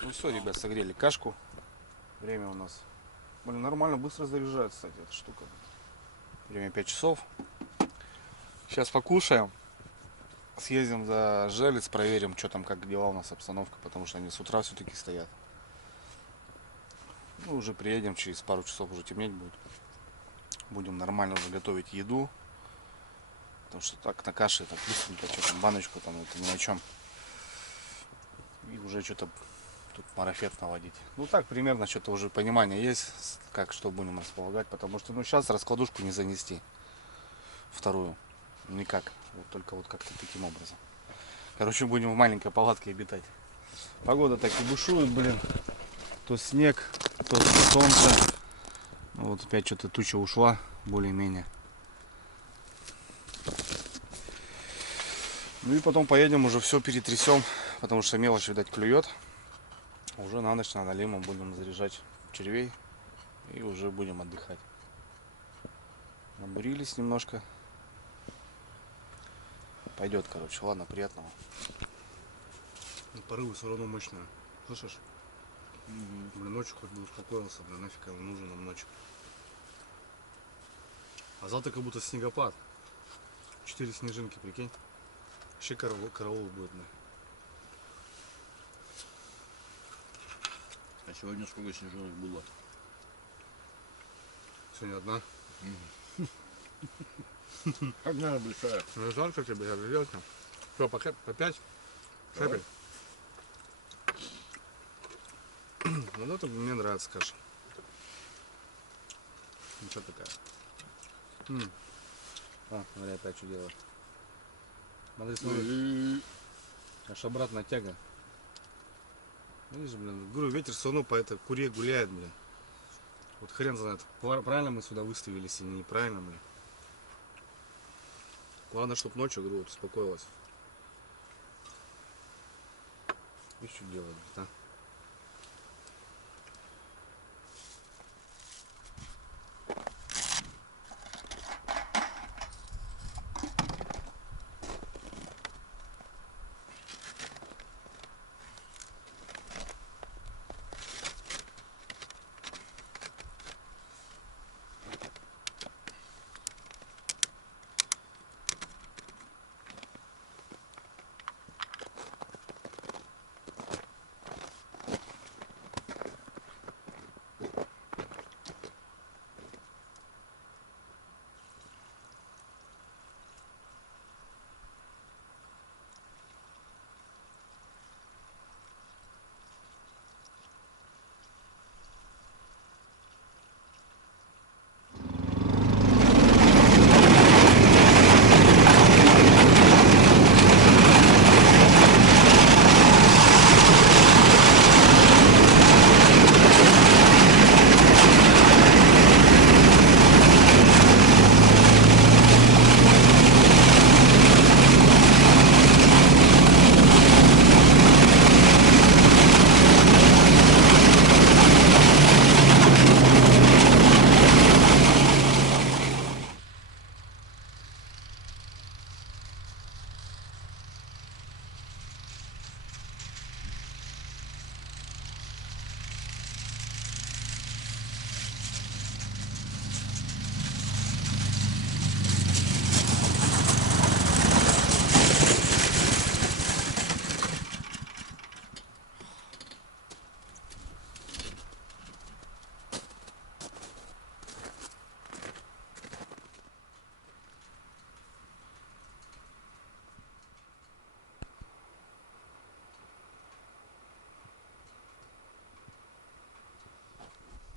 Ну все, ребят, согрели кашку. Время у нас. Блин, нормально, быстро заряжается, кстати, эта штука. Время 5 часов. Сейчас покушаем. Съездим за Желез, проверим, что там, как дела у нас, обстановка, потому что они с утра все-таки стоят. Ну, уже приедем, через пару часов уже темнеть будет. Будем нормально уже готовить еду. Потому что так на каше, так быстренько, что там, баночку там, это ни о чем. И уже что-то тут марафет наводить. Ну так, примерно что-то уже понимание есть, как что будем располагать. Потому что, ну, сейчас раскладушку не занести. Вторую. Никак. Вот только вот как-то таким образом. Короче, будем в маленькой палатке обитать. Погода так и бушует, блин. То снег, то солнце. Вот опять что-то туча ушла, более-менее. Ну и потом поедем, уже все перетрясем, потому что мелочь, видать, клюет. Уже на ночь на налимом будем заряжать червей и уже будем отдыхать. Набурились немножко. Пойдет, короче, ладно, приятного. Порывы все равно мощные. Слышишь? Блин, ночью хоть бы успокоился, блин, нафиг он нужен нам ночью. А завтра как будто снегопад. 4 снежинки, прикинь. Вообще караул будет, блин. А сегодня сколько снежинок было? Сегодня одна. Одна большая. Ну жарко тебе, я сделать там. Что, по 5? Давай. Ну это мне нравится каша. Ничего такая. А, смотри, опять что делать. Смотри, смотри. Аж обратно тяга. Видишь, блин, говорю, ветер все равно по этой куре гуляет, блин. Вот хрен знает, правильно мы сюда выставились или неправильно, блин. Главное, чтобы ночью, говорю, вот успокоилась. И что делать, да?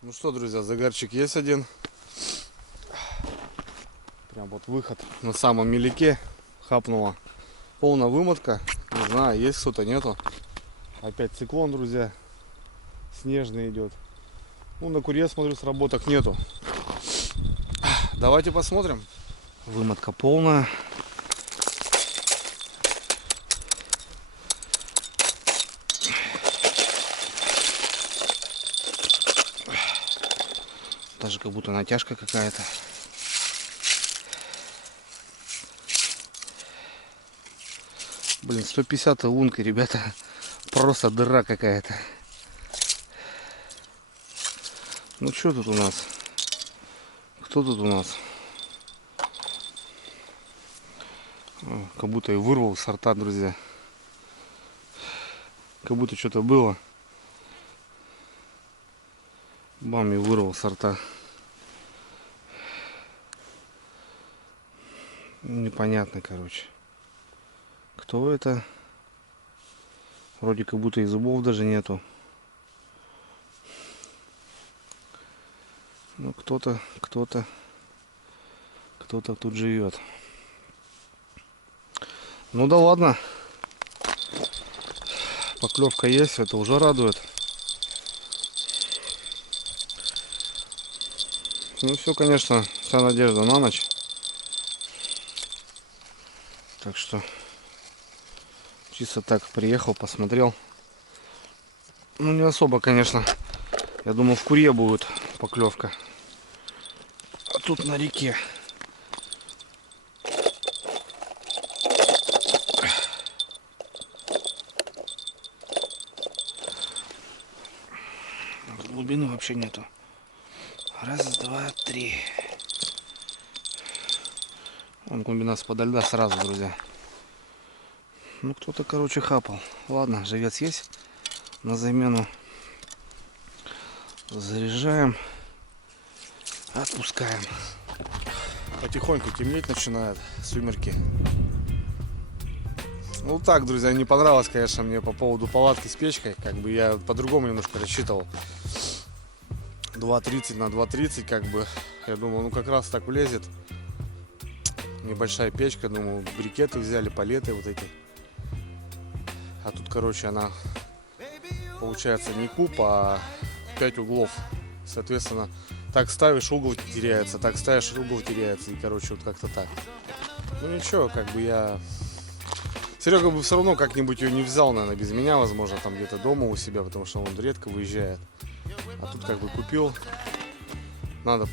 Ну что, друзья, загарчик есть один. Прям вот выход на самом меляке. Хапнула. Полная вымотка. Не знаю, есть кто-то, нету. Опять циклон, друзья. Снежный идет. Ну, на куре, смотрю, сработок нету. Давайте посмотрим. Вымотка полная. Даже как будто натяжка какая-то. Блин, 150 лунка, ребята. Просто дыра какая-то. Ну что тут у нас? Кто тут у нас? О, как будто и вырвал сорта, друзья. Как будто что-то было. Бам, и вырвал сорта. Непонятно, короче. Кто это? Вроде как будто и зубов даже нету. Ну, кто-то тут живет. Ну да ладно. Поклевка есть, это уже радует. Ну все, конечно, вся надежда на ночь. Так что чисто так приехал, посмотрел. Ну не особо, конечно. Я думал, в Куре будет поклевка. А тут на реке. Глубины вообще нету. Раз, два, три. Вон глубина с-подо льда сразу, друзья. Ну кто-то, короче, хапал. Ладно, живец есть. На замену заряжаем. Отпускаем. Потихоньку темнеть начинает. Сумерки. Ну так, друзья, не понравилось, конечно, мне по поводу палатки с печкой. Как бы я по-другому немножко рассчитывал. 2.30 на 2.30, как бы. Я думал, ну как раз так влезет. Небольшая печка, думаю, брикеты взяли, палеты вот эти. А тут, короче, она получается не куб, а 5 углов. Соответственно, так ставишь, угол теряется, так ставишь, угол теряется. И, короче, вот как-то так. Ну ничего, как бы я... Серега бы все равно как-нибудь ее не взял, наверное, без меня, возможно, там где-то дома у себя, потому что он редко выезжает. А тут как бы купил. Надо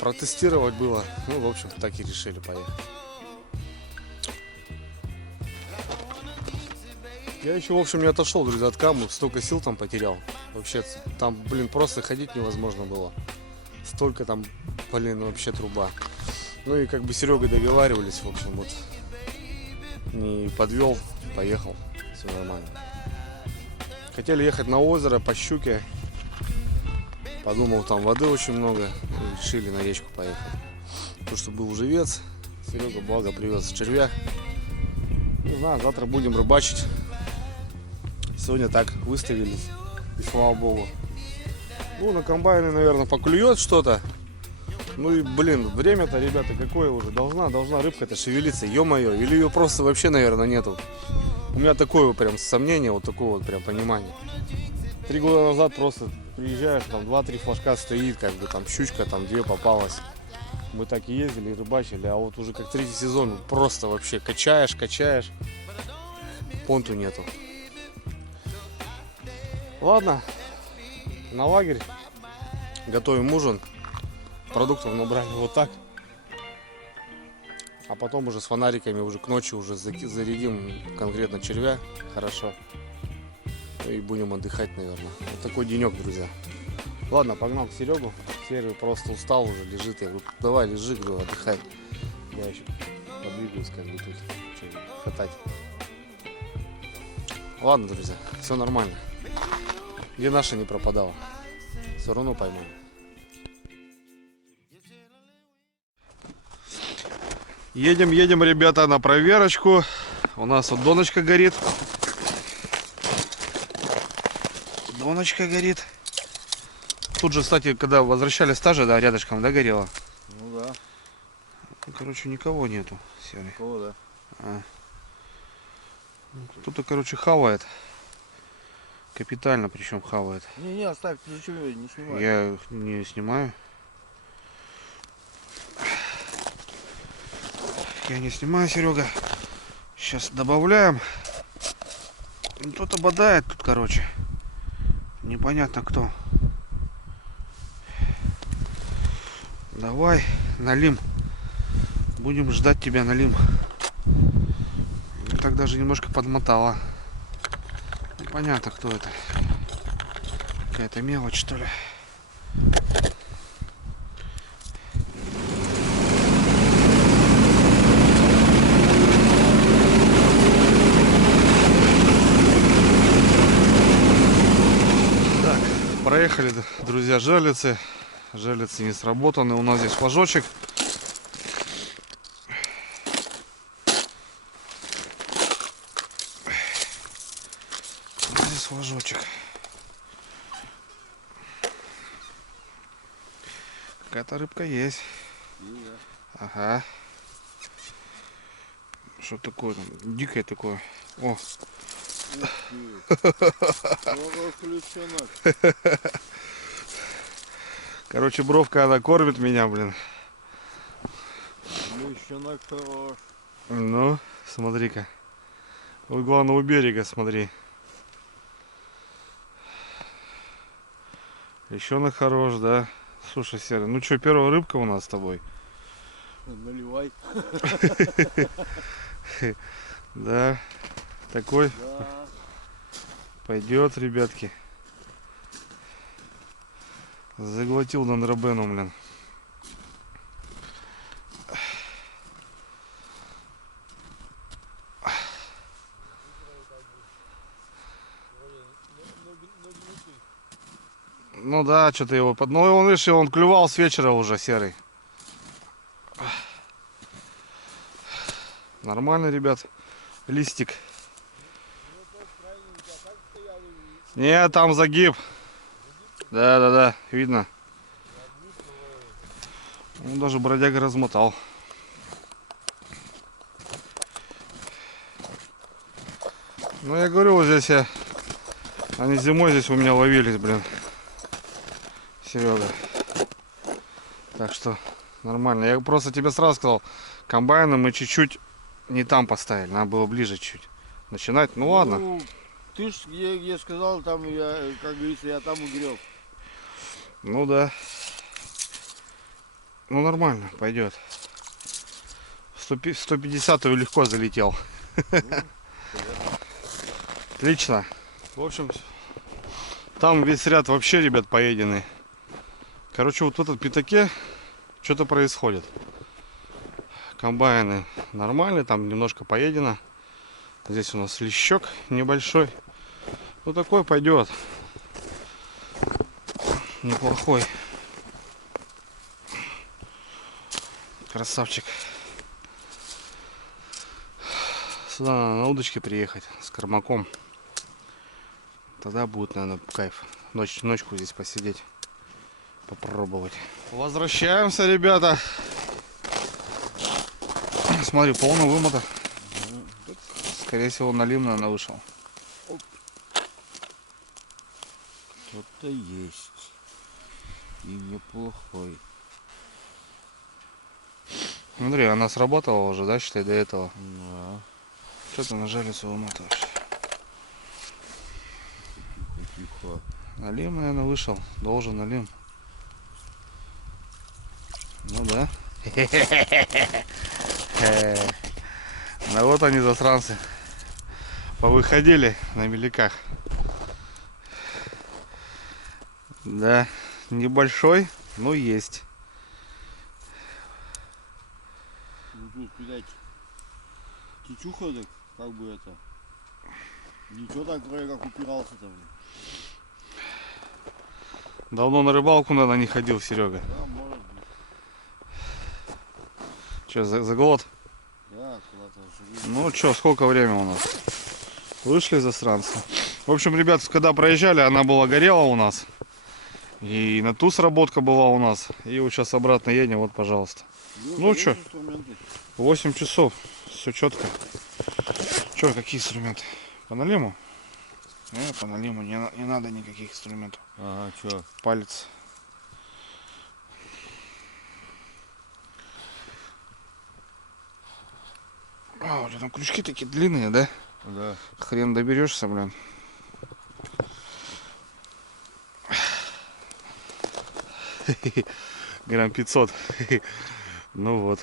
протестировать было. Ну, в общем, так и решили поехать. Я еще, в общем, не отошел, друзья, от камы. Столько сил там потерял. Вообще, там, блин, просто ходить невозможно было. Столько там, блин, вообще труба. Ну и как бы с Серегой договаривались, в общем, вот. Не подвел, поехал. Все нормально. Хотели ехать на озеро по щуке. Подумал, там воды очень много. И решили на речку поехать. Потому что был живец. Серега, благо, привез червя. Не знаю, завтра будем рыбачить. Сегодня так выставились. И слава богу. Ну, на комбайне, наверное, поклюет что-то. Ну и, блин, время-то, ребята, какое уже. Должна рыбка-то шевелиться, ё-моё. Или ее просто вообще, наверное, нету. У меня такое прям сомнение, вот такое вот прям понимание. 3 года назад просто приезжаешь, там 2-3 флажка стоит, как бы там щучка, там 2 попалась. Мы так и ездили, и рыбачили, а вот уже как 3-й сезон просто вообще качаешь, понту нету. Ладно, на лагерь, готовим ужин, продуктов набрали вот так. А потом уже с фонариками уже к ночи уже зарядим конкретно червя, хорошо. И будем отдыхать, наверное. Вот такой денек, друзья. Ладно, погнал к Серегу. Серега просто устал уже, лежит. Я говорю, давай, лежи, говорю, отдыхай. Я еще подвигаюсь, как бы тут катать. Ладно, друзья, все нормально. Где наша не пропадала. Все равно поймаем. Едем, ребята, на проверочку. У нас вот доночка горит. Доночка горит. Тут же, кстати, когда возвращались, та же, да, рядышком, да, горела? Ну да. короче, никого нету, Серый. Кого, да? А. Кто-то, короче, хавает. Капитально причем хавает. Не, оставь, ты зачем ее не снимай? Я не снимаю. Я не снимаю, Серега. Сейчас добавляем. Кто-то бодает тут, короче. Непонятно кто. Давай, налим. Будем ждать тебя, налим. Так даже немножко подмотала. Непонятно, кто это. Какая-то мелочь, что ли. Так, проехали, друзья, жерлицы. Жерлицы не сработаны. У нас здесь флажочек. Здесь флажочек. Какая-то рыбка есть. Ага. Что такое там? Дикое такое. О. Короче, бровка, она кормит меня, блин. Лещенок хорош. Ну, смотри-ка. Вот главное у берега, смотри. Лещенок хорош, да. Слушай, Серый, ну что, первая рыбка у нас с тобой? Наливай. Да. Такой Да. пойдет, ребятки. Заглотил Дондрабену, блин. Ну да, что-то его под... Ну он, видишь, он клювал с вечера уже, Серый. Нормально, ребят. Листик. Не, там загиб. Да, видно. Он даже бродяга размотал. Ну я говорю, вот здесь они зимой здесь у меня ловились, блин. Серега. Так что нормально. Я просто тебе сразу сказал, комбайны мы чуть-чуть не там поставили. Надо было ближе чуть начинать. Ну ладно. Ну, ты ж где сказал, там я, как говорится, я там угрел. Ну да. Ну нормально, пойдет. 150 легко залетел. Отлично. В общем, там весь ряд вообще, ребят, поеденный. Короче, вот в этом пятаке что-то происходит. Комбайны нормальные, там немножко поедено. Здесь у нас лещок небольшой. Ну такой пойдет. Неплохой. Красавчик. Сюда надо на удочке приехать с кормаком. Тогда будет, наверное, кайф. Ночку здесь посидеть. Попробовать. Возвращаемся, ребята. Смотри, полный вымота. Скорее всего, налим, наверное, вышел. Кто-то есть. И неплохой. Смотри, она сработала уже, да, считай, до этого. Да. Что ты на жерлицу вымотаешь? Тихо. Налим, наверное, вышел. Должен налим. Ну да. Ну вот они, засранцы. Повыходили на меляках. Да, небольшой, но есть. Ну тут, видать, кичуха, так, как бы это. Ничего так, вроде как упирался там. Давно на рыбалку, наверное, не ходил, Серега. Да, может быть. Че, за год? Да, куда-то живу. Ну что, сколько времени у нас? Вышли засранцы. В общем, ребят, когда проезжали, она была горела у нас. И на ту сработка была у нас. И вот сейчас обратно едем, вот, пожалуйста. Ну есть чё? инструменты. 8 часов. Все четко. Че, какие инструменты? По налиму? По налиму не надо никаких инструментов. Ага, чё? Палец. А, у тебя там крючки такие длинные, да? Да. Хрен доберешься, блин. Грамм 500. Ну вот.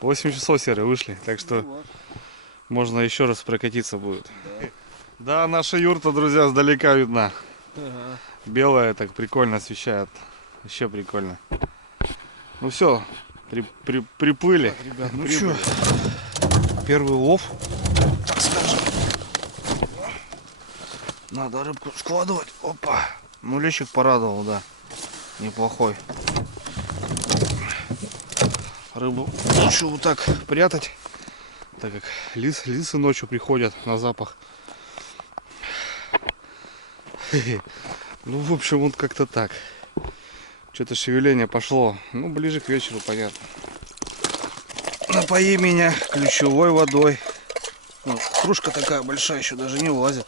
8 часов серые вышли, так что Ну вот. можно еще раз прокатиться будет. Да. Да, наша юрта, друзья, сдалека видна. Ага. Белая так прикольно освещает. Вообще прикольно. Ну все, приплыли. Так, ребят, Ну прибыли. чё, первый улов, так скажем. Надо рыбку складывать. Опа. Ну лещик порадовал, да. Неплохой. Рыбу лучше вот так прятать, так как лисы ночью приходят на запах. Ну, в общем, вот как-то так. Что-то шевеление пошло. Ну, ближе к вечеру, понятно. Напои меня ключевой водой. Ну, кружка такая большая, еще даже не влазит.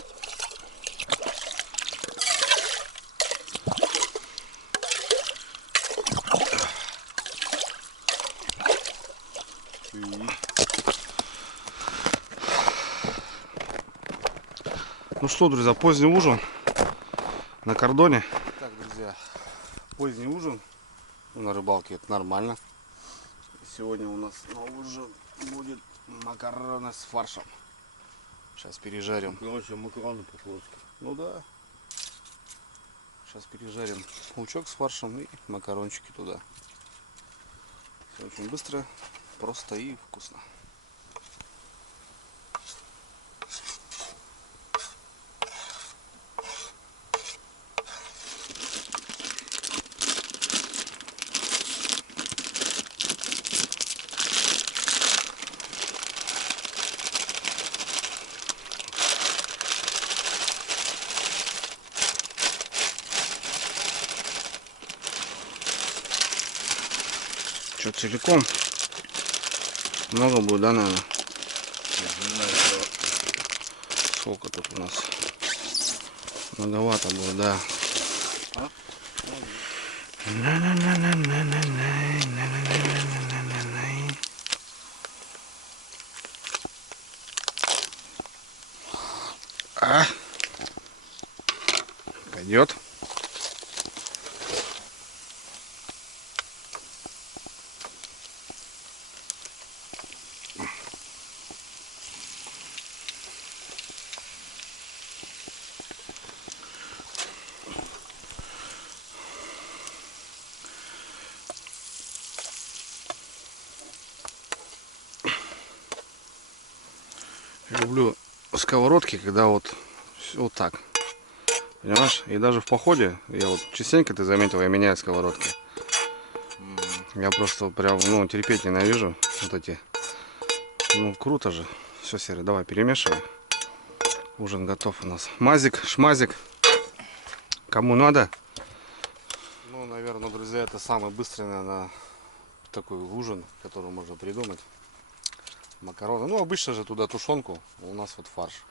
Ну что, друзья, поздний ужин на кордоне. Так, друзья, поздний ужин на рыбалке, это нормально. Сегодня у нас на ужин будет макароны с фаршем. Сейчас пережарим. Короче, макароны по-флотски. Ну да. Сейчас пережарим лучок с фаршем и макарончики туда. Все очень быстро, просто и вкусно. Что, целиком? Много будет, да, наверное? Сколько тут у нас? Многовато будет, да. А? Пойдет. Люблю сковородки, когда вот так. Понимаешь? И даже в походе, я вот частенько, ты заметил, я меняю сковородки. Я просто прям, ну, терпеть ненавижу вот эти. Ну, круто же. Все, Серый, давай перемешивай. Ужин готов у нас. Мазик, шмазик. Кому надо? Ну, наверное, друзья, это самый быстрый, наверное, такой ужин, который можно придумать. Макароны. Ну, обычно же туда тушенку, у нас вот фарш.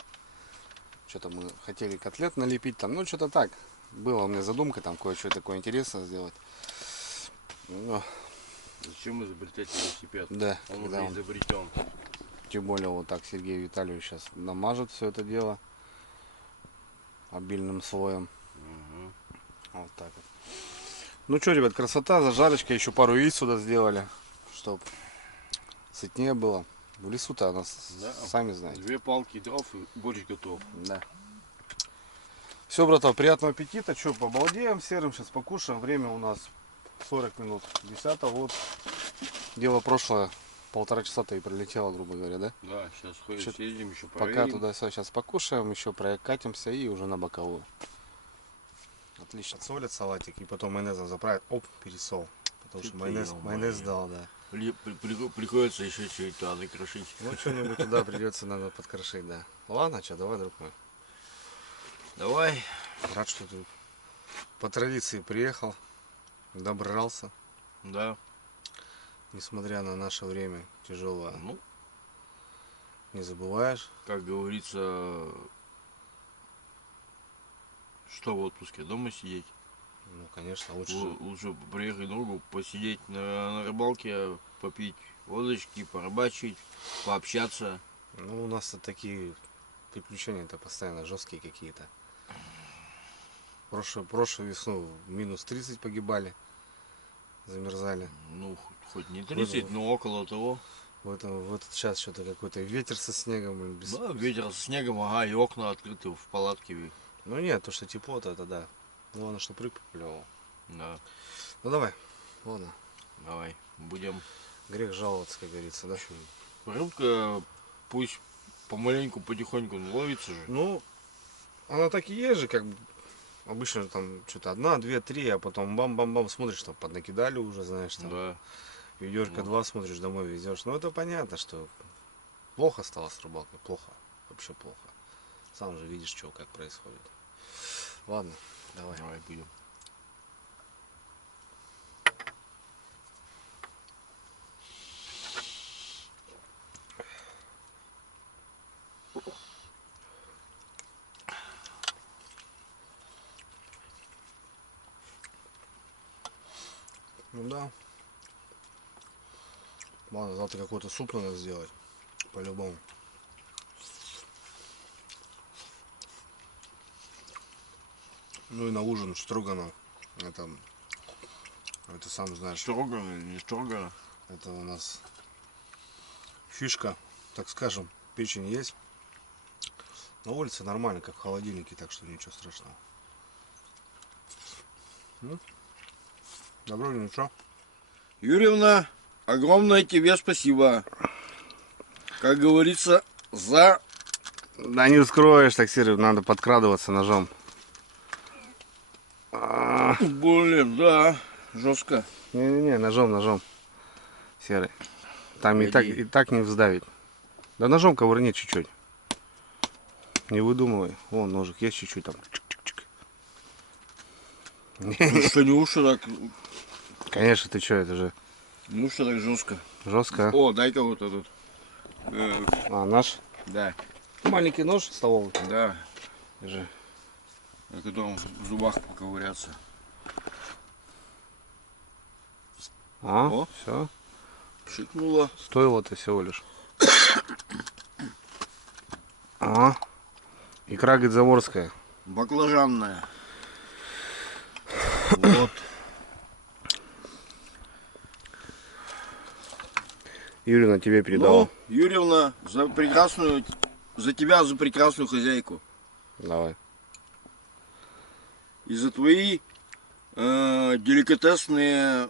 Что-то мы хотели котлет налепить там, ну, что-то так. Была у меня задумка там кое-что такое интересное сделать. Ну, Зачем изобретать велосипед? да, Он когда уже он, изобретен. тем более вот так Сергей Витальевич сейчас намажет все это дело обильным слоем. Вот так вот. Ну что, ребят, красота, зажарочка, еще пару яиц сюда сделали, чтобы сытнее было. В лесу-то она, Да. сами знаете. 2 палки дров и борщ готов. Да. Все, братан, приятного аппетита. Что, побалдеем серым, сейчас покушаем. Время у нас 40 минут 10. Вот дело прошлое. 1,5 часа-то и пролетело, грубо говоря, да? Да, сейчас Чё- съездим, еще Пока проверим. туда сейчас покушаем, еще прокатимся и уже на боковую. Отлично. Подсолят салатик и потом майонезом заправят. Оп, пересол. Потому что майонез дал, да. Приходится еще что-то накрошить. Ну, что-нибудь туда придется, надо подкрошить, да. Ладно, что, давай, друг мой. Давай. Рад, что ты по традиции приехал, добрался. Да. несмотря на наше время тяжелое, Ну, не забываешь. как говорится, что в отпуске? Дома сидеть? Ну, конечно, лучше. Лучше приехать другу, посидеть на рыбалке, попить водочки, порыбачить, пообщаться. Ну, у нас такие приключения-то постоянно жесткие какие-то. Прошлую весну минус 30 погибали, замерзали. Ну, хоть не 30, но около того. В этот час что-то какой-то ветер со снегом. Да, ветер со снегом, ага, и окна открыты в палатке. Ну нет, то что тепло-то это да. Главное, что рыбку клевал. Да, Ну давай, ладно. давай, будем. Грех жаловаться, как говорится, да? Рыбка пусть помаленьку, потихоньку ловится же. Ну, она так и есть же, как бы. Обычно там что-то 1, 2, 3, а потом бам-бам-бам смотришь, что поднакидали уже, знаешь, там. Да. Ведерко 2 смотришь, домой везешь. Ну это понятно, что плохо стало с рыбалкой, плохо, вообще плохо. Сам же видишь, что как происходит. Ладно, давай. Давай будем. Ну да. Ладно, завтра какой-то суп надо сделать. По-любому. Ну и на ужин строгано. Это сам знаешь. Строгано или не строгано? Это у нас фишка, так скажем. Печень есть. На улице нормально, как в холодильнике, так что ничего страшного. Ну, добро или ничего? Юрьевна, огромное тебе спасибо. Как говорится, за... Да не вскроешь, так, Серый, надо подкрадываться ножом. Блин, да, жестко. Не-не-не, ножом. Серый. Там и так не вздавить. Да ножом ковырни чуть-чуть. Не выдумывай. Вон ножик есть чуть-чуть там. Чик-чик-чик. Ну что, не уши так... Конечно, ты что, это же Ну что так жестко. жестко. О, дай-ка вот этот. А, наш Да, маленький нож столовый. да. Держи. На котором в зубах поковыряться. О. Все. Пшикнуло. Стоило-то всего лишь. Икра, говорит, заморская. Баклажанная. Вот. Юрина тебе передала. Ну, Юрьевна, за тебя, за прекрасную хозяйку. Давай. И за твои деликатесные,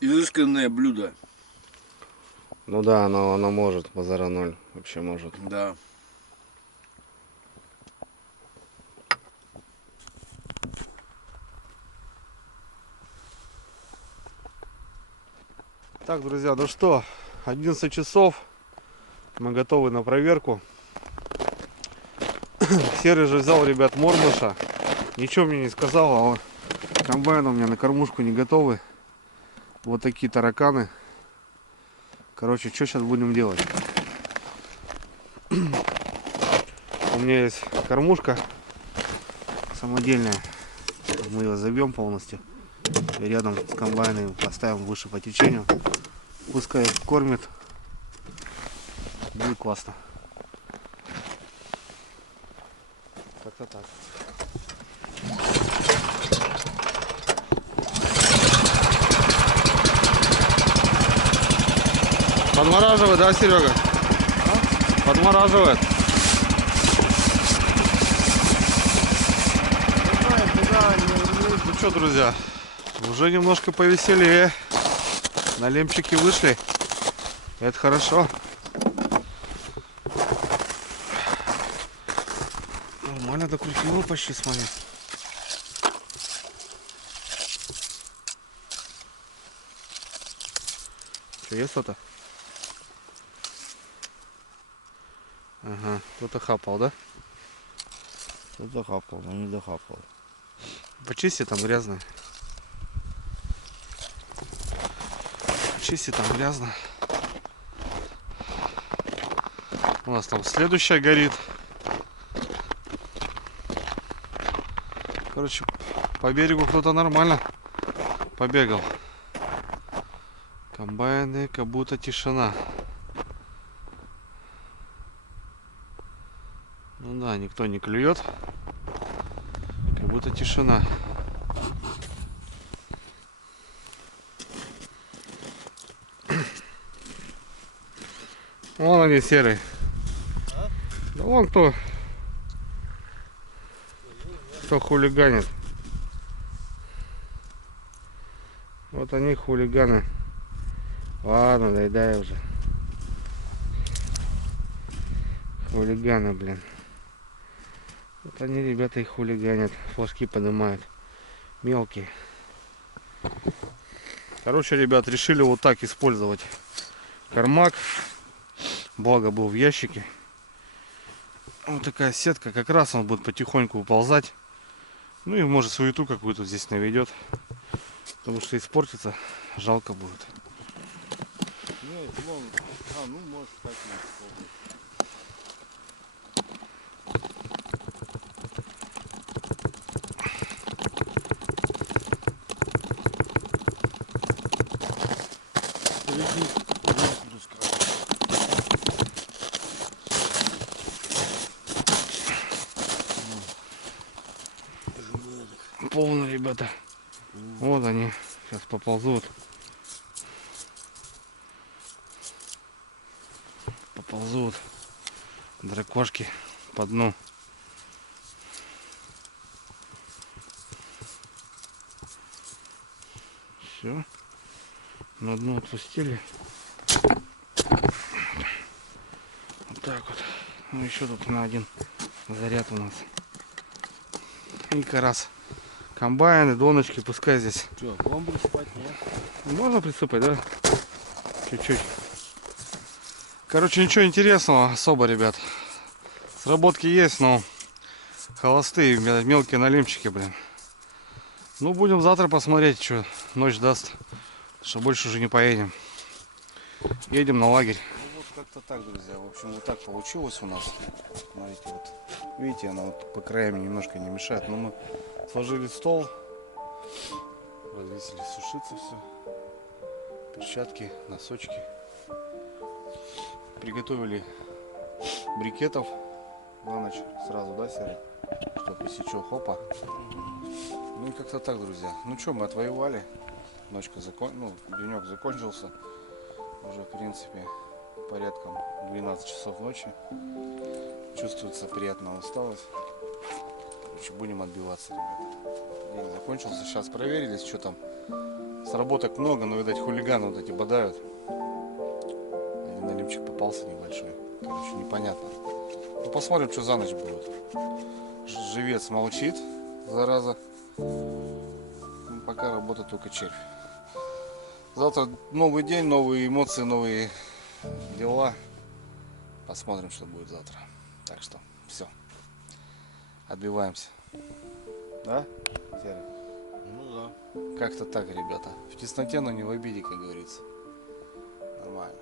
изысканные блюда. Ну да, она может, базара ноль. Вообще может. Да. Так, друзья, ну что, 11 часов. Мы готовы на проверку. Серый же взял, ребят, мормыша. Ничего мне не сказал, а он комбайн у меня на кормушку не готовы. Вот такие тараканы. Короче, что сейчас будем делать? У меня есть кормушка самодельная. Мы ее забьем полностью. И рядом с комбайном поставим выше по течению. Пускай кормит. Будет классно. Как-то так. Подмораживает, да, Серега? Подмораживает. Ну что, друзья, уже немножко повеселее. На лемчики вышли. Это хорошо. Нормально докрутила почти, смотри. Что, есть что-то? Ага, кто-то хапал, да? Кто-то хапал, но не дохапал. Почисти, там грязно. чистить, там грязно. У нас там следующая горит. Короче, по берегу кто-то нормально побегал. Комбайны, как будто тишина. Ну да, никто не клюет. Как будто тишина. Вон они, серый. А? Да вон кто хулиганит. Вот они хулиганы. Ладно, дай уже. Хулиганы, блин. Вот они, ребята, их хулиганят. Флажки поднимают. Мелкие. Короче, ребят, решили вот так использовать кармак. Благо был в ящике. Вот такая сетка. Как раз он будет потихоньку уползать. Ну и может суету какую-то здесь наведет. Потому что испортится. Жалко будет. Нет, ну может так не использовать. Полно, ребята. Вот они. Сейчас поползут. Поползут. Дракошки по дну. Все. На дно отпустили. Вот так вот. Ну еще тут на один заряд у нас. И как раз комбайны, доночки, пускай здесь. Что, вам спать, нет? Можно присыпать, да? Чуть-чуть. Короче, ничего интересного особо, ребят. Сработки есть, но холостые, мелкие налимчики, блин. Ну, будем завтра посмотреть, что ночь даст. Что больше уже не поедем. Едем на лагерь. Ну вот как-то так, друзья. В общем, вот так получилось у нас. Смотрите, вот. Видите, она вот по краям немножко не мешает. Но мы сложили стол. Развесили сушиться все. Перчатки, носочки. Приготовили брикетов на ночь. Сразу, да, Серый? Чтобы если что, хопа. Ну и как-то так, друзья. Ну что, мы отвоевали. Ночка денек закончился. Уже, в принципе, порядком 12 часов ночи. Чувствуется приятная усталость. Короче, будем отбиваться, ребята. День закончился. Сейчас проверились, что там. Сработок много, но, видать, хулиганы вот эти бодают. Один налимчик попался небольшой. Короче, непонятно. Ну, посмотрим, что за ночь будет. Живец молчит, зараза. Ну, пока работает только червь. Завтра новый день, новые эмоции, новые дела. Посмотрим, что будет завтра. Так что, все. Отбиваемся. Да, Серый? Ну да. Как-то так, ребята. В тесноте, но не в обиде, как говорится. Нормально.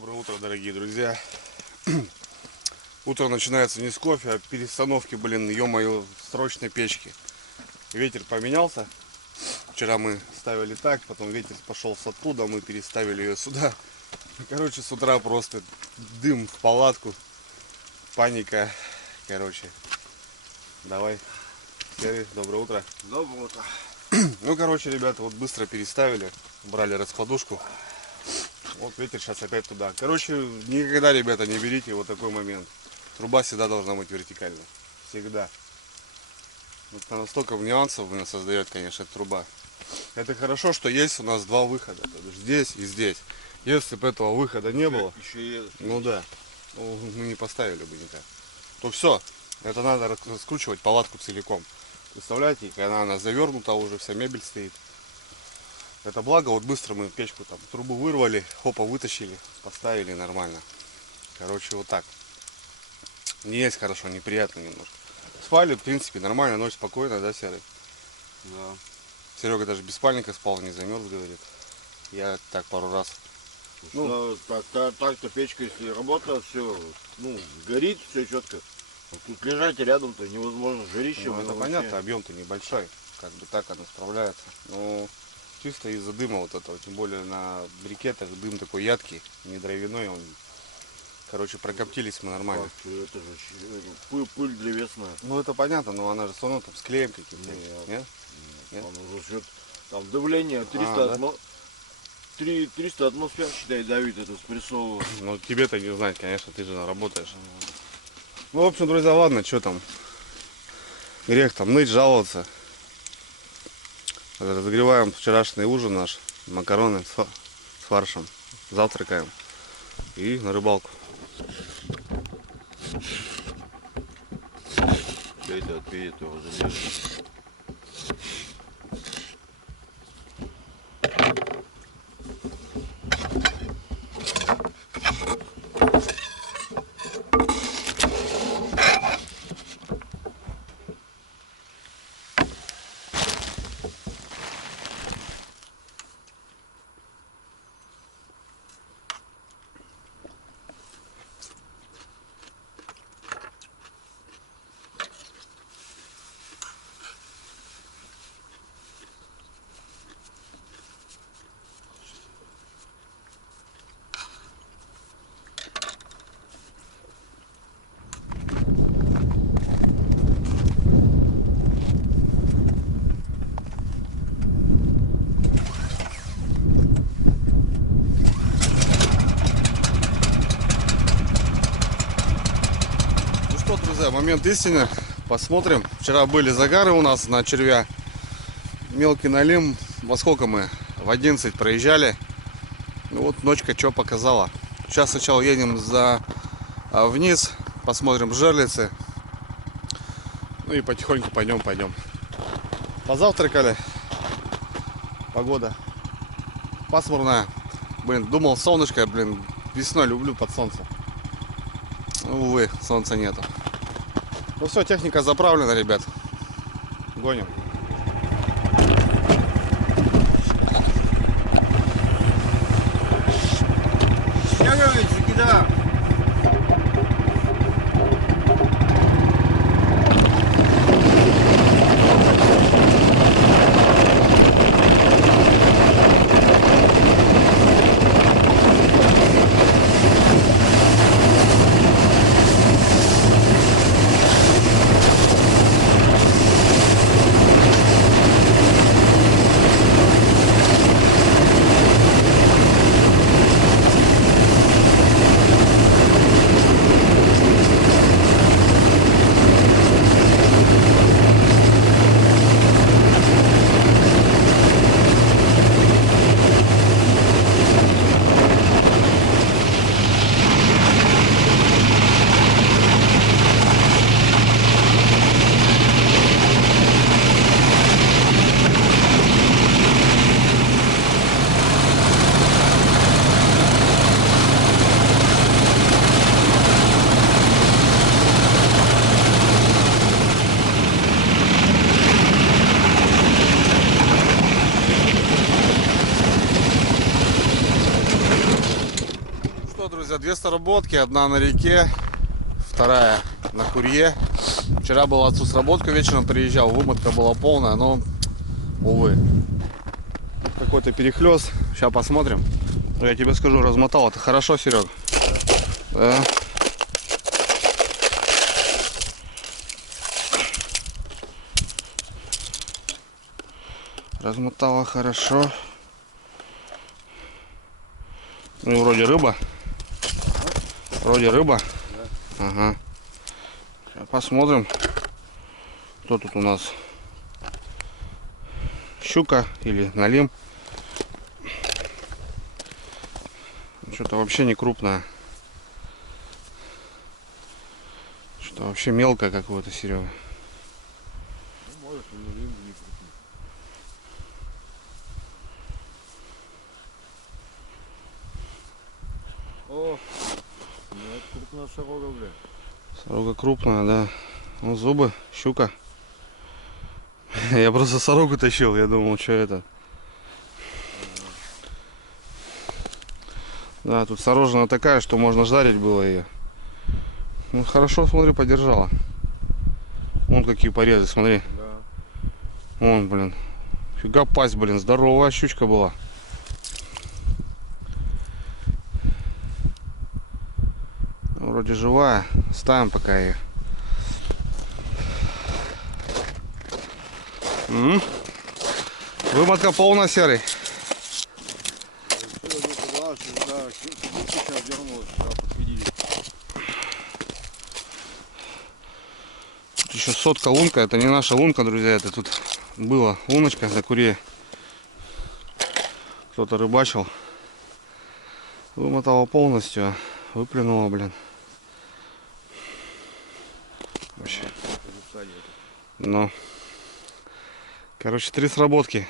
Доброе утро, дорогие друзья. Утро начинается не с кофе, а перестановки, блин, ё-моё, срочной печки. Ветер поменялся. Вчера мы ставили так, потом ветер пошел с оттуда, мы переставили ее сюда. Короче, с утра просто дым в палатку, паника. Короче, давай, Серый, доброе утро. Доброе утро. Ну, короче, ребята, вот быстро переставили, брали раскладушку. Вот ветер сейчас опять туда. Короче, никогда, ребята, не берите вот такой момент. Труба всегда должна быть вертикальной. Всегда. Это настолько нюансов у нас создает, конечно, эта труба. Это хорошо, что есть у нас два выхода. То есть здесь и здесь. Если бы этого выхода не было, Еще и ну да, ну, мы не поставили бы никак. То все, это надо раскручивать палатку целиком. Представляете, когда она завернута, уже вся мебель стоит. Это благо, вот быстро мы печку там, трубу вырвали, хопа, вытащили, поставили нормально. Короче, вот так. Не есть хорошо, неприятно немножко. Спали, в принципе, нормально, ночь спокойная, да, Серый? Да. Серега даже без спальника спал, не замерз, говорит. Я так пару раз. Ну, так-то печка, если работает, все, ну, горит, все четко. А тут лежать рядом-то невозможно, жарище. Ну, это понятно, объем-то небольшой. Как бы так она справляется. Но чисто из-за дыма вот этого, тем более на брикетах дым такой ядкий, не дровяной он. Короче, прокоптились мы нормально. Это же пыль древесная. Ну это понятно, но она же все равно там с клеем каким-то. Нет? Нет? Там уже счет, там давление 300, да? 300 атмосфер, считай, давит, это спрессовывает. Ну тебе-то не знать, конечно, ты же работаешь. Ну, в общем, друзья, ладно, что там. Грех там ныть, жаловаться. Разогреваем вчерашний ужин наш. Макароны с фаршем. Завтракаем. И на рыбалку. Это отпеет его задержит. Друзья, момент истины. Посмотрим. Вчера были загары у нас на червя. Мелкий налим. Во сколько мы? В 11 проезжали. Ну вот ночка что показала. Сейчас сначала едем вниз. Посмотрим жерлицы. Ну и потихоньку пойдем. Позавтракали. Погода пасмурная. Блин, думал солнышко, блин, весной люблю под солнце. Увы, солнца нету. Ну все, техника заправлена, ребят. Гоним. Я говорю, закидаю. две сработки, одна на реке, вторая на Курье. Вчера был отцу сработка, вечером приезжал, вымотка была полная, но, увы. Какой-то перехлёст, сейчас посмотрим. Я тебе скажу, размотал, это хорошо, Серег? Да. Размотала хорошо. Ну и вроде рыба. Вроде рыба. Да. Ага. Сейчас посмотрим, кто тут у нас. Щука или налим. Что-то вообще не крупное. Что-то вообще мелкое какое-то, Серега. Может, и налим не крупный. О, ну это крупная сорога, бля. Сорога крупная, да. Ну, зубы, щука. Я просто сорогу тащил, я думал, что это. Да, тут сорожина такая, что можно жарить было ее. Ну, хорошо, смотри, подержала. Вон какие порезы, смотри. Да. Вон, блин. Фига пасть, блин, здоровая щучка была. Вроде живая. Ставим пока ее. Вымотка полная, Серый. Тут еще сотка лунка. Это не наша лунка, друзья. Это тут была луночка на Куре. Кто-то рыбачил. Вымотала полностью. Выплюнула, блин. Вообще. Ну. Короче, 3 сработки.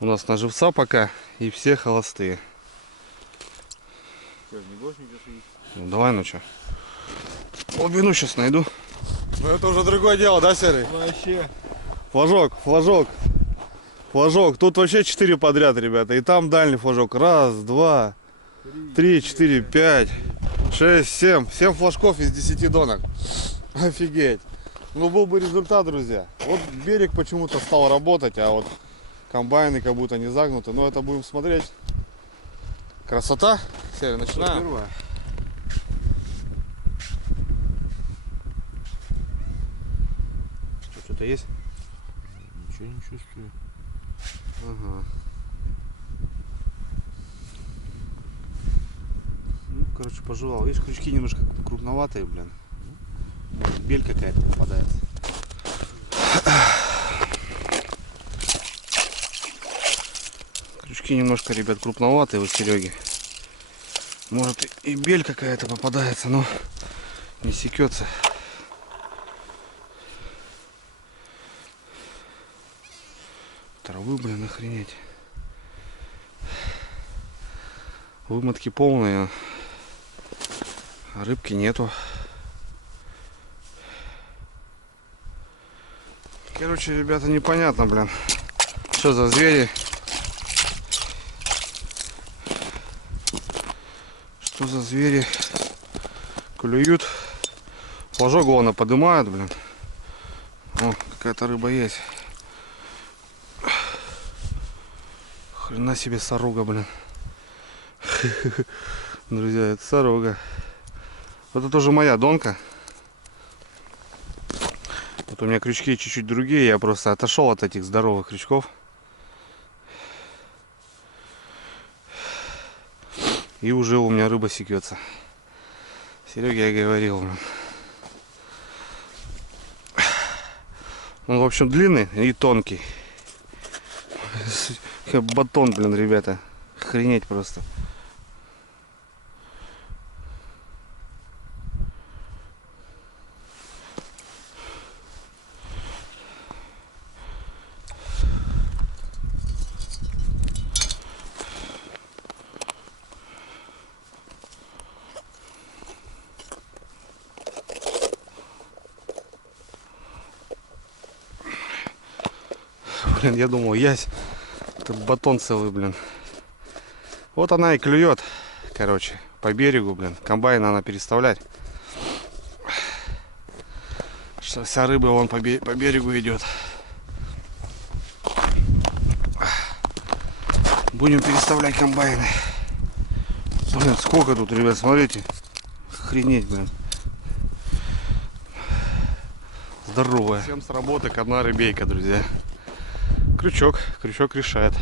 У нас на живца пока. И все холостые. Что, не будешь ничего съесть? Ну давай, ну что. Глубину сейчас найду. Ну это уже другое дело, да, Серый? Вообще. Флажок, флажок. Флажок. Тут вообще 4 подряд, ребята. И там дальний флажок. Раз, два, 3, 4, 5, 6, 7. 7 флажков из 10 донок. Офигеть. Ну был бы результат, друзья. Вот берег почему-то стал работать, а вот комбайны как будто не загнуты. Но это будем смотреть. Красота. Серый, начинаем. Что-то есть? Ничего не чувствую. Ага. Ну, короче, пожевал. Видишь, крючки немножко крупноватые, блин. Может, бель какая-то попадается. Крючки немножко, ребят, крупноватые у Сереги. Может, и бель какая-то попадается, но не секется. Травы, блин, охренеть. Вымотки полные, а рыбки нету. Короче, ребята, непонятно, блин, что за звери. Что за звери клюют. Флажок, главное, поднимают, блин. О, какая-то рыба есть. Хрена себе сорога, блин. Друзья, это сорога. Это тоже моя донка. Вот у меня крючки чуть-чуть другие. Я просто отошел от этих здоровых крючков. И уже у меня рыба секется. Сереге я говорил, блин. Он, в общем, длинный и тонкий. Как батон, блин, ребята. Охренеть просто. Блин, я думал, ясь. Это батон целый, блин. Вот она и клюет. Короче, по берегу, блин. Комбайн надо переставлять. Что вся рыба вон по берегу идет. Будем переставлять комбайны. Блин, сколько тут, ребят, смотрите. Охренеть, блин. Здоровая. Всем с работы одна рыбейка, друзья. Крючок решает.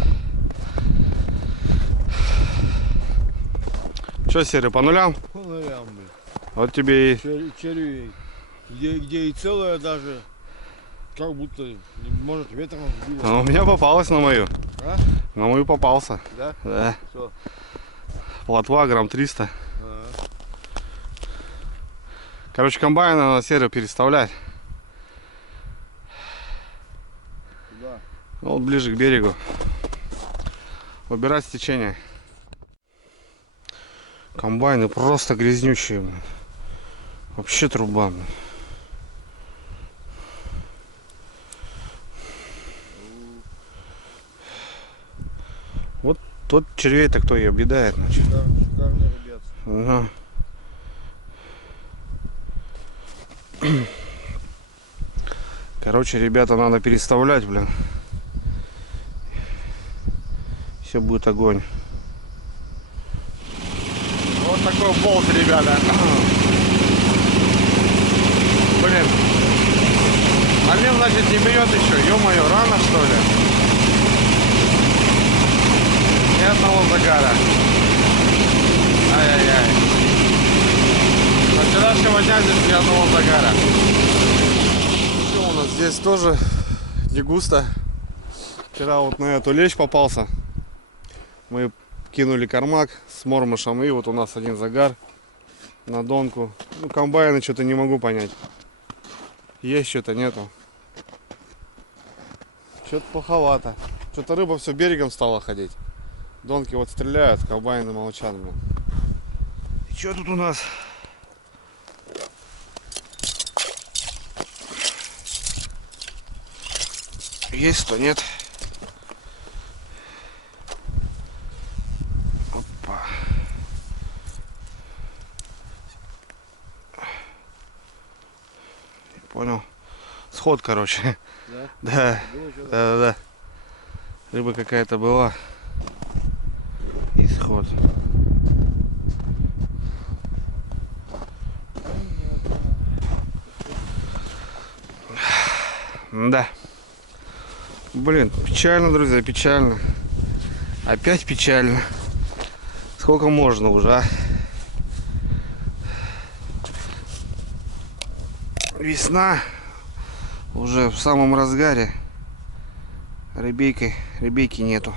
Че, Серый, по нулям? По нулям, блин. Вот тебе и... Червей. Где и целая даже, как будто, может, ветром сбило. А у меня попалась на мою. А? На мою попался. Да? Да. Что? Плотва грамм 300. А. Короче, комбайн надо, Серый, переставлять. Куда? Ну, вот ближе к берегу. Выбирать с течения. Комбайны просто грязнючие, блин. Вообще труба, блин. Вот тот червей-то кто и объедает, значит. Да, шикарные ребят. Ага. Короче, ребята, надо переставлять, блин. Все будет огонь. Вот такой болт, ребята. Блин. Момент, значит, не берет еще. Ё-моё, рано, что ли? Ни одного загара. Ай-яй-яй. Со вчерашнего дня здесь ни одного загара. Что у нас здесь тоже не густо. Вчера вот на эту лещ попался. Мы кинули кормак с мормышем, и вот у нас один загар на донку. Ну, комбайны что-то не могу понять. Есть что-то, нету. Что-то плоховато. Что-то рыба все берегом стала ходить. Донки вот стреляют, комбайны молчат, блин. И что тут у нас? Есть что, нет? Опа. Понял. Сход, короче. Да? Да. Да. Рыба какая-то была. Исход. Да. Блин, печально, друзья, печально. Опять печально. Сколько можно уже, а? Весна уже в самом разгаре. Рыбейки нету.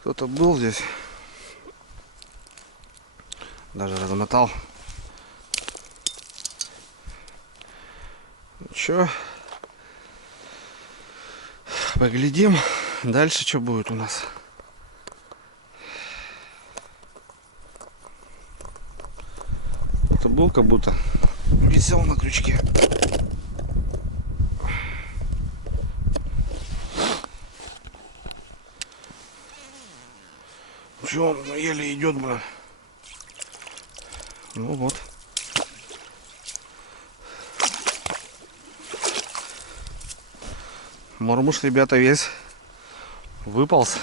Кто-то был здесь. Даже размотал. Чё? Поглядим. Дальше что будет у нас. Это был как будто висел на крючке. Чё, он еле идет, блин. Ну вот. Мормуш, ребята, весь выполз.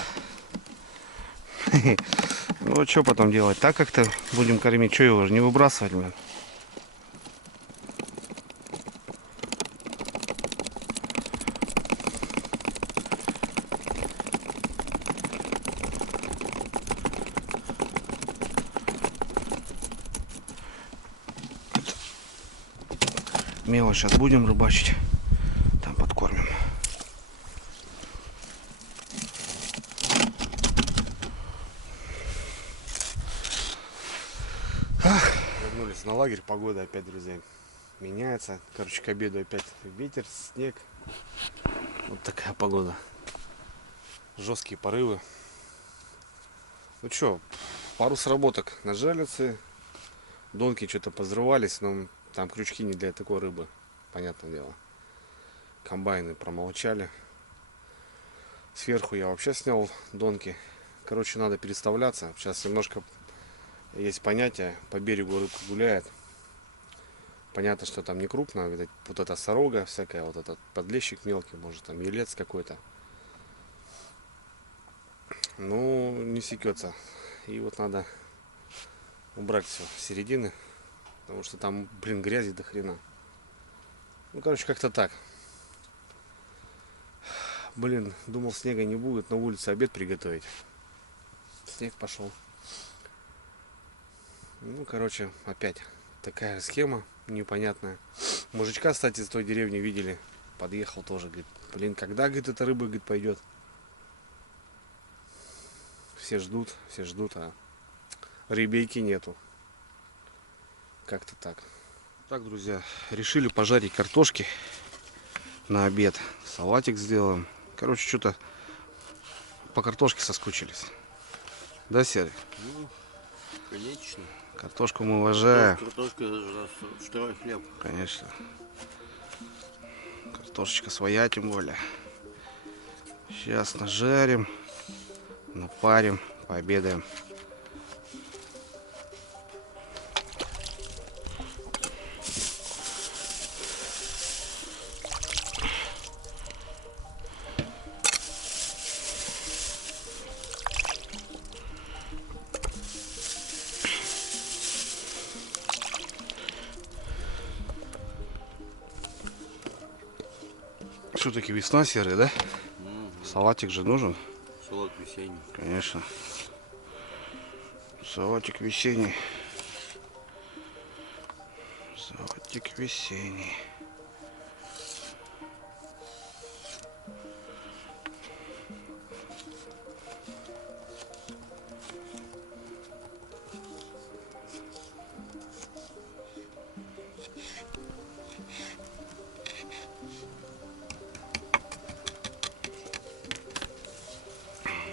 Ну, что потом делать? Так как-то будем кормить. Что его же не выбрасывать, блин? Мелочь сейчас будем рыбачить. Там подкормим. Вернулись на лагерь. Погода опять, друзья, меняется. Короче, к обеду опять ветер, снег. Вот такая погода. Жесткие порывы. Ну что, пару сработок на жалице. Донки что-то позрывались, но там крючки не для такой рыбы. Понятное дело. Комбайны промолчали. Сверху я вообще снял донки. Короче, надо переставляться. Сейчас немножко есть понятие. По берегу рыбка гуляет. Понятно, что там не крупно. Видать, вот эта сорога всякая, вот этот подлещик мелкий, может там елец какой-то. Ну, не секется. И вот надо убрать все с середины. Потому что там, блин, грязи до хрена. Ну, короче, как-то так. Блин, думал, снега не будет, на улице обед приготовить. Снег пошел. Ну, короче, опять такая схема непонятная. Мужичка, кстати, из той деревни видели. Подъехал тоже, говорит, блин, когда, говорит, эта рыба, говорит, пойдет? Все ждут, а ребейки нету. Как-то так. Так, друзья, решили пожарить картошки на обед. Салатик сделаем. Короче, что-то по картошке соскучились. Да, Серый? Ну, конечно. Картошку мы уважаем. Картошка это же у нас второй хлеб. Конечно. Картошечка своя, тем более. Сейчас нажарим, напарим, пообедаем. Все-таки весна, Серый, да? Салатик же нужен. Салат весенний. Конечно. Салатик весенний. Салатик весенний.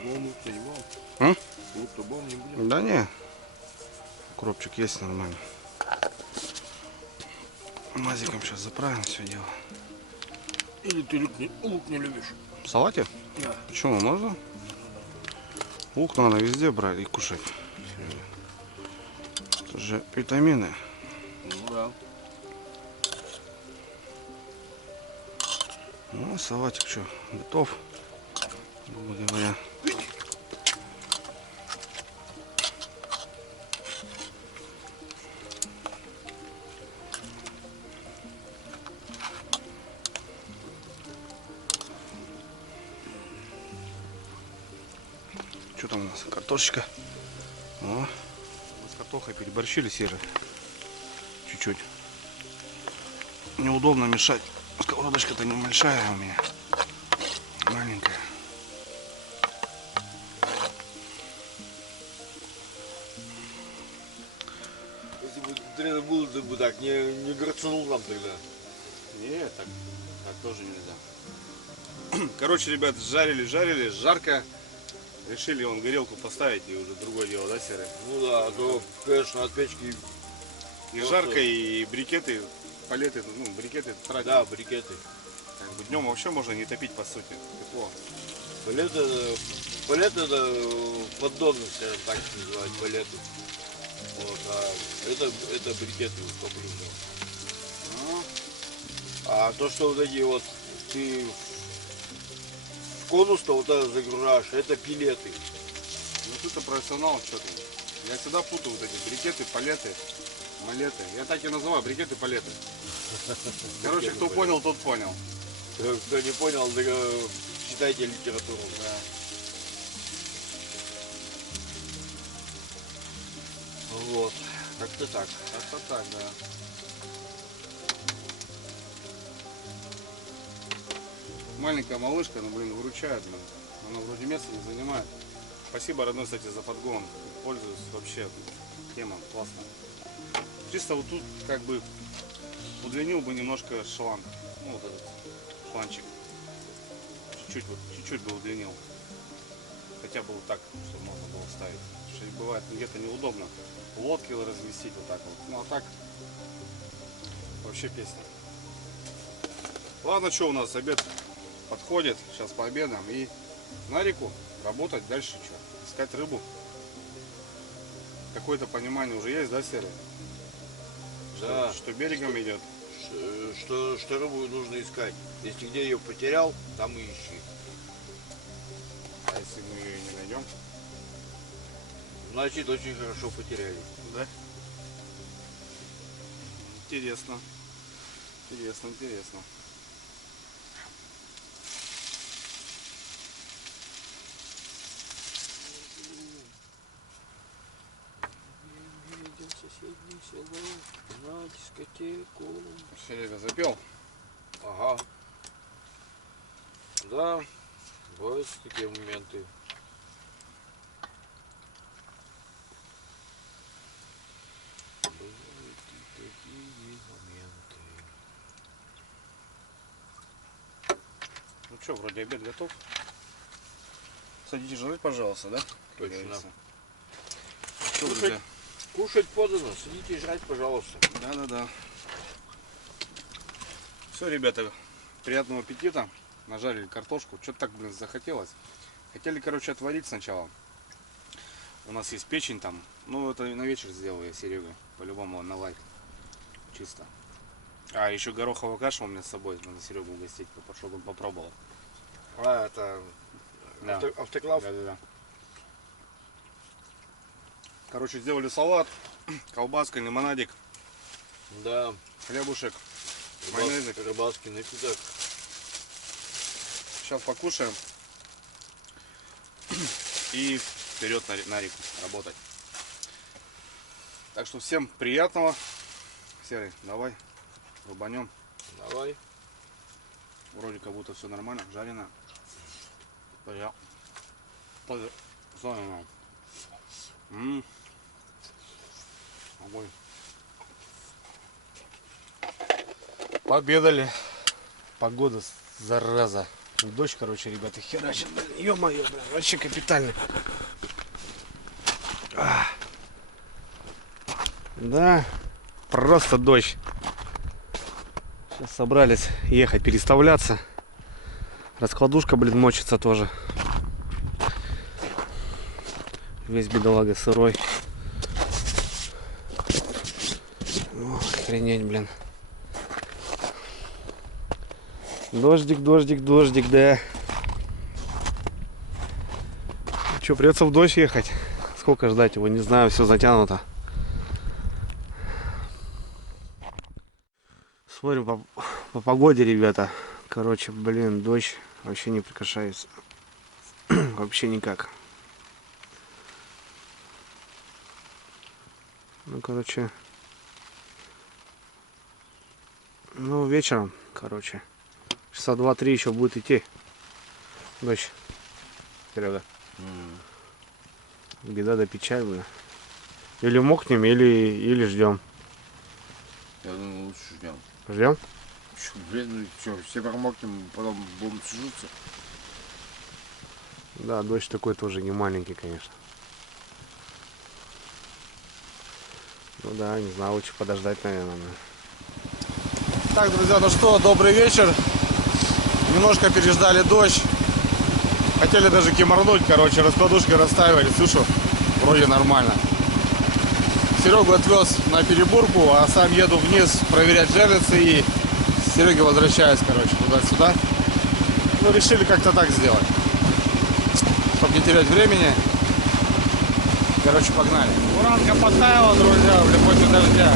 Лук-то не будем? М? Лук-то бом не будем? Да не. Укропчик есть нормально. Мазиком сейчас заправим все дело. Или ты лук не любишь? В салате? Да. Почему? Можно? Лук надо везде брать и кушать. Это же витамины. Ну да. Ну, салатик что, готов, грубо говоря. Что там у нас? Картошечка. О, мы с картохой переборщили, Серый. Чуть-чуть. Неудобно мешать. Сковородочка-то небольшая у меня. Маленькая. Если бы дрено было, ты бы так не грацанул там тогда. Нет, так тоже нельзя. Короче, ребят, жарили, жарко. Решили вон горелку поставить, и уже другое дело, да, Серый? Ну да, а то, конечно, от печки. И жарко, и брикеты, палеты, ну, брикеты тратят. Да, брикеты. Как бы днем вообще можно не топить, по сути. Тепло. Палет это поддонность, так называют, палеты. Вот, а это брикеты топливные. А то, что вот эти вот ты в конус-то вот это загружаешь, это пилеты. Ну ты-то профессионал, что ты. Я всегда путаю вот эти брикеты, палеты, малеты. Я так и называю, брикеты, палеты. Короче, кто понял, тот понял. Кто не понял, так читайте литературу. Да. Вот, как-то так. Как-то так, да. Маленькая малышка, ну блин, выручает, блин. Она вроде места не занимает. Спасибо, родной, кстати, за подгон. Пользуюсь вообще. Тема классная. Чисто вот тут как бы удлинил бы немножко шланг. Ну вот этот шланчик. Чуть-чуть бы удлинил. Хотя бы вот так, чтобы можно было ставить. Потому что бывает где-то неудобно лодки разместить вот так вот. Ну а так вообще песня. Ладно, что у нас обед подходит. Сейчас пообедаем и на реку, работать дальше что? Искать рыбу. Какое-то понимание уже есть, да, Серый? Да. Что берегом идет. Что рыбу нужно искать. Если где ее потерял, там и ищи. А если мы ее не найдем? Значит, очень хорошо потеряли. Да. Интересно. Интересно, интересно. Едем в соседнее село на дискотеку. Серега запел? Ага. Да, бывают такие моменты. Бывают и такие моменты. Ну что, вроде обед готов. Садитесь жрать, пожалуйста, да? Точно. Что, друзья? Кушать подано, сидите жрать, пожалуйста. Да. Все, ребята, приятного аппетита. Нажарили картошку. Что-то так, блин, захотелось. Хотели, короче, отварить сначала. У нас есть печень там. Ну, это на вечер сделаю я Серега. По-любому на лайк. Чисто. А, еще гороховая каша у меня с собой. Надо Серегу угостить, чтобы он попробовал. А, это Да. автоклав? Да. Короче, сделали салат. Колбаска, лимонадик, Да. хлебушек, майонезик. Рыбацкий напиток. Сейчас покушаем. И вперед на реку работать. Так что всем приятного. Серый, давай рубанем. Давай. Вроде как будто все нормально. Жарено. Огонь. Пообедали. Погода зараза. Дождь, короче, ребята, херачит. Ё-моё, блин, вообще капитально. Да, просто дождь. Сейчас собрались ехать, переставляться. Раскладушка, блин, мочится тоже. Весь бедолага сырой. О, охренеть, блин. Дождик, да. Че, придется в дождь ехать? Сколько ждать его, не знаю, все затянуто. Смотрим по погоде, ребята. Короче, блин, дождь вообще не прекращается. Вообще никак. Ну, короче. Ну, вечером, короче. Часа 2-3 еще будет идти. Дождь. Серега. Беда да печаль, блин. Или мокнем, или ждем. Я думаю, лучше ждем. Ждем? Блин, ну что, все промокнем, потом будем сужиться. Да, дождь такой тоже не маленький, конечно. Ну да, не знаю, лучше подождать, наверное. Так, друзья, ну что, добрый вечер. Немножко переждали дождь. Хотели даже киморнуть, короче, раскладушки расставили. Слышу, вроде нормально. Серегу отвез на переборку, а сам еду вниз проверять жерлицы и с Сереги возвращаюсь, короче, туда-сюда. Ну, решили как-то так сделать, чтобы не терять времени. Короче, погнали. Уранка подтаяла, друзья, в лепоте дождя.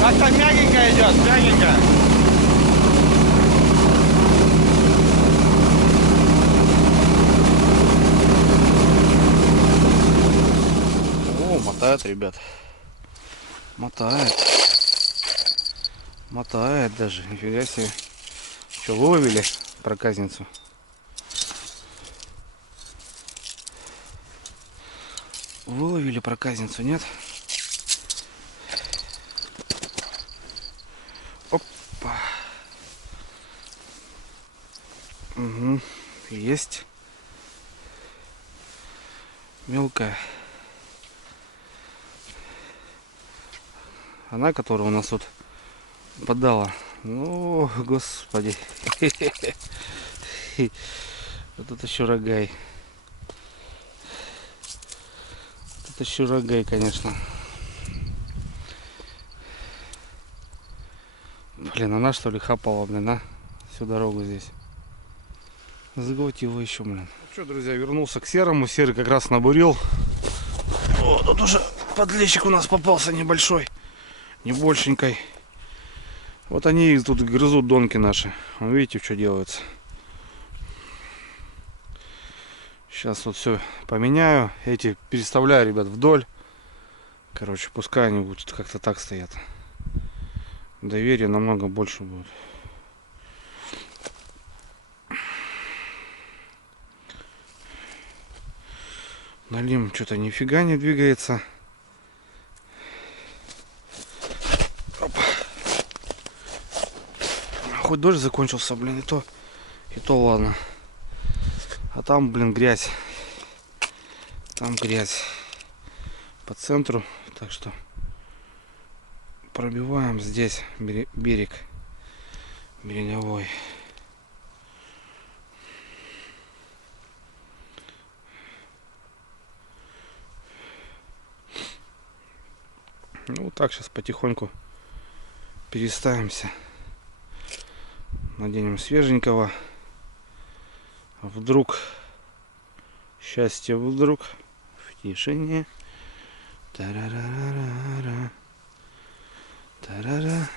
Как-то мягенько идет, мягенько. О, мотает, ребят. Мотает. Мотает даже, нифига себе. Что, выловили проказницу? Выловили проказницу, нет? Опа. Угу. Есть. Мелкая. Она, которая у нас вот Подала. Ну, господи. Вот это щурагай. Вот это щурагай, конечно. Блин, она что ли хапала, блин, а? Всю дорогу здесь. Заглотила еще, блин. Ну что, друзья, вернулся к серому. Серый как раз набурил. О, тут уже подлещик у нас попался небольшой. Небольшенькой. Вот они тут грызут донки наши. Вы видите, что делается. Сейчас вот все поменяю. Эти переставляю, ребят, вдоль. Короче, пускай они будут как-то так стоят. Доверие намного больше будет. Налим что-то нифига не двигается. Опа. Хоть дождь закончился, блин, и то ладно. А там, блин, грязь. Там грязь. По центру. Так что пробиваем здесь берег береговой. Ну вот так сейчас потихоньку переставимся. Наденем свеженького. А вдруг счастье вдруг в тишине. Тарарарара. Тарара.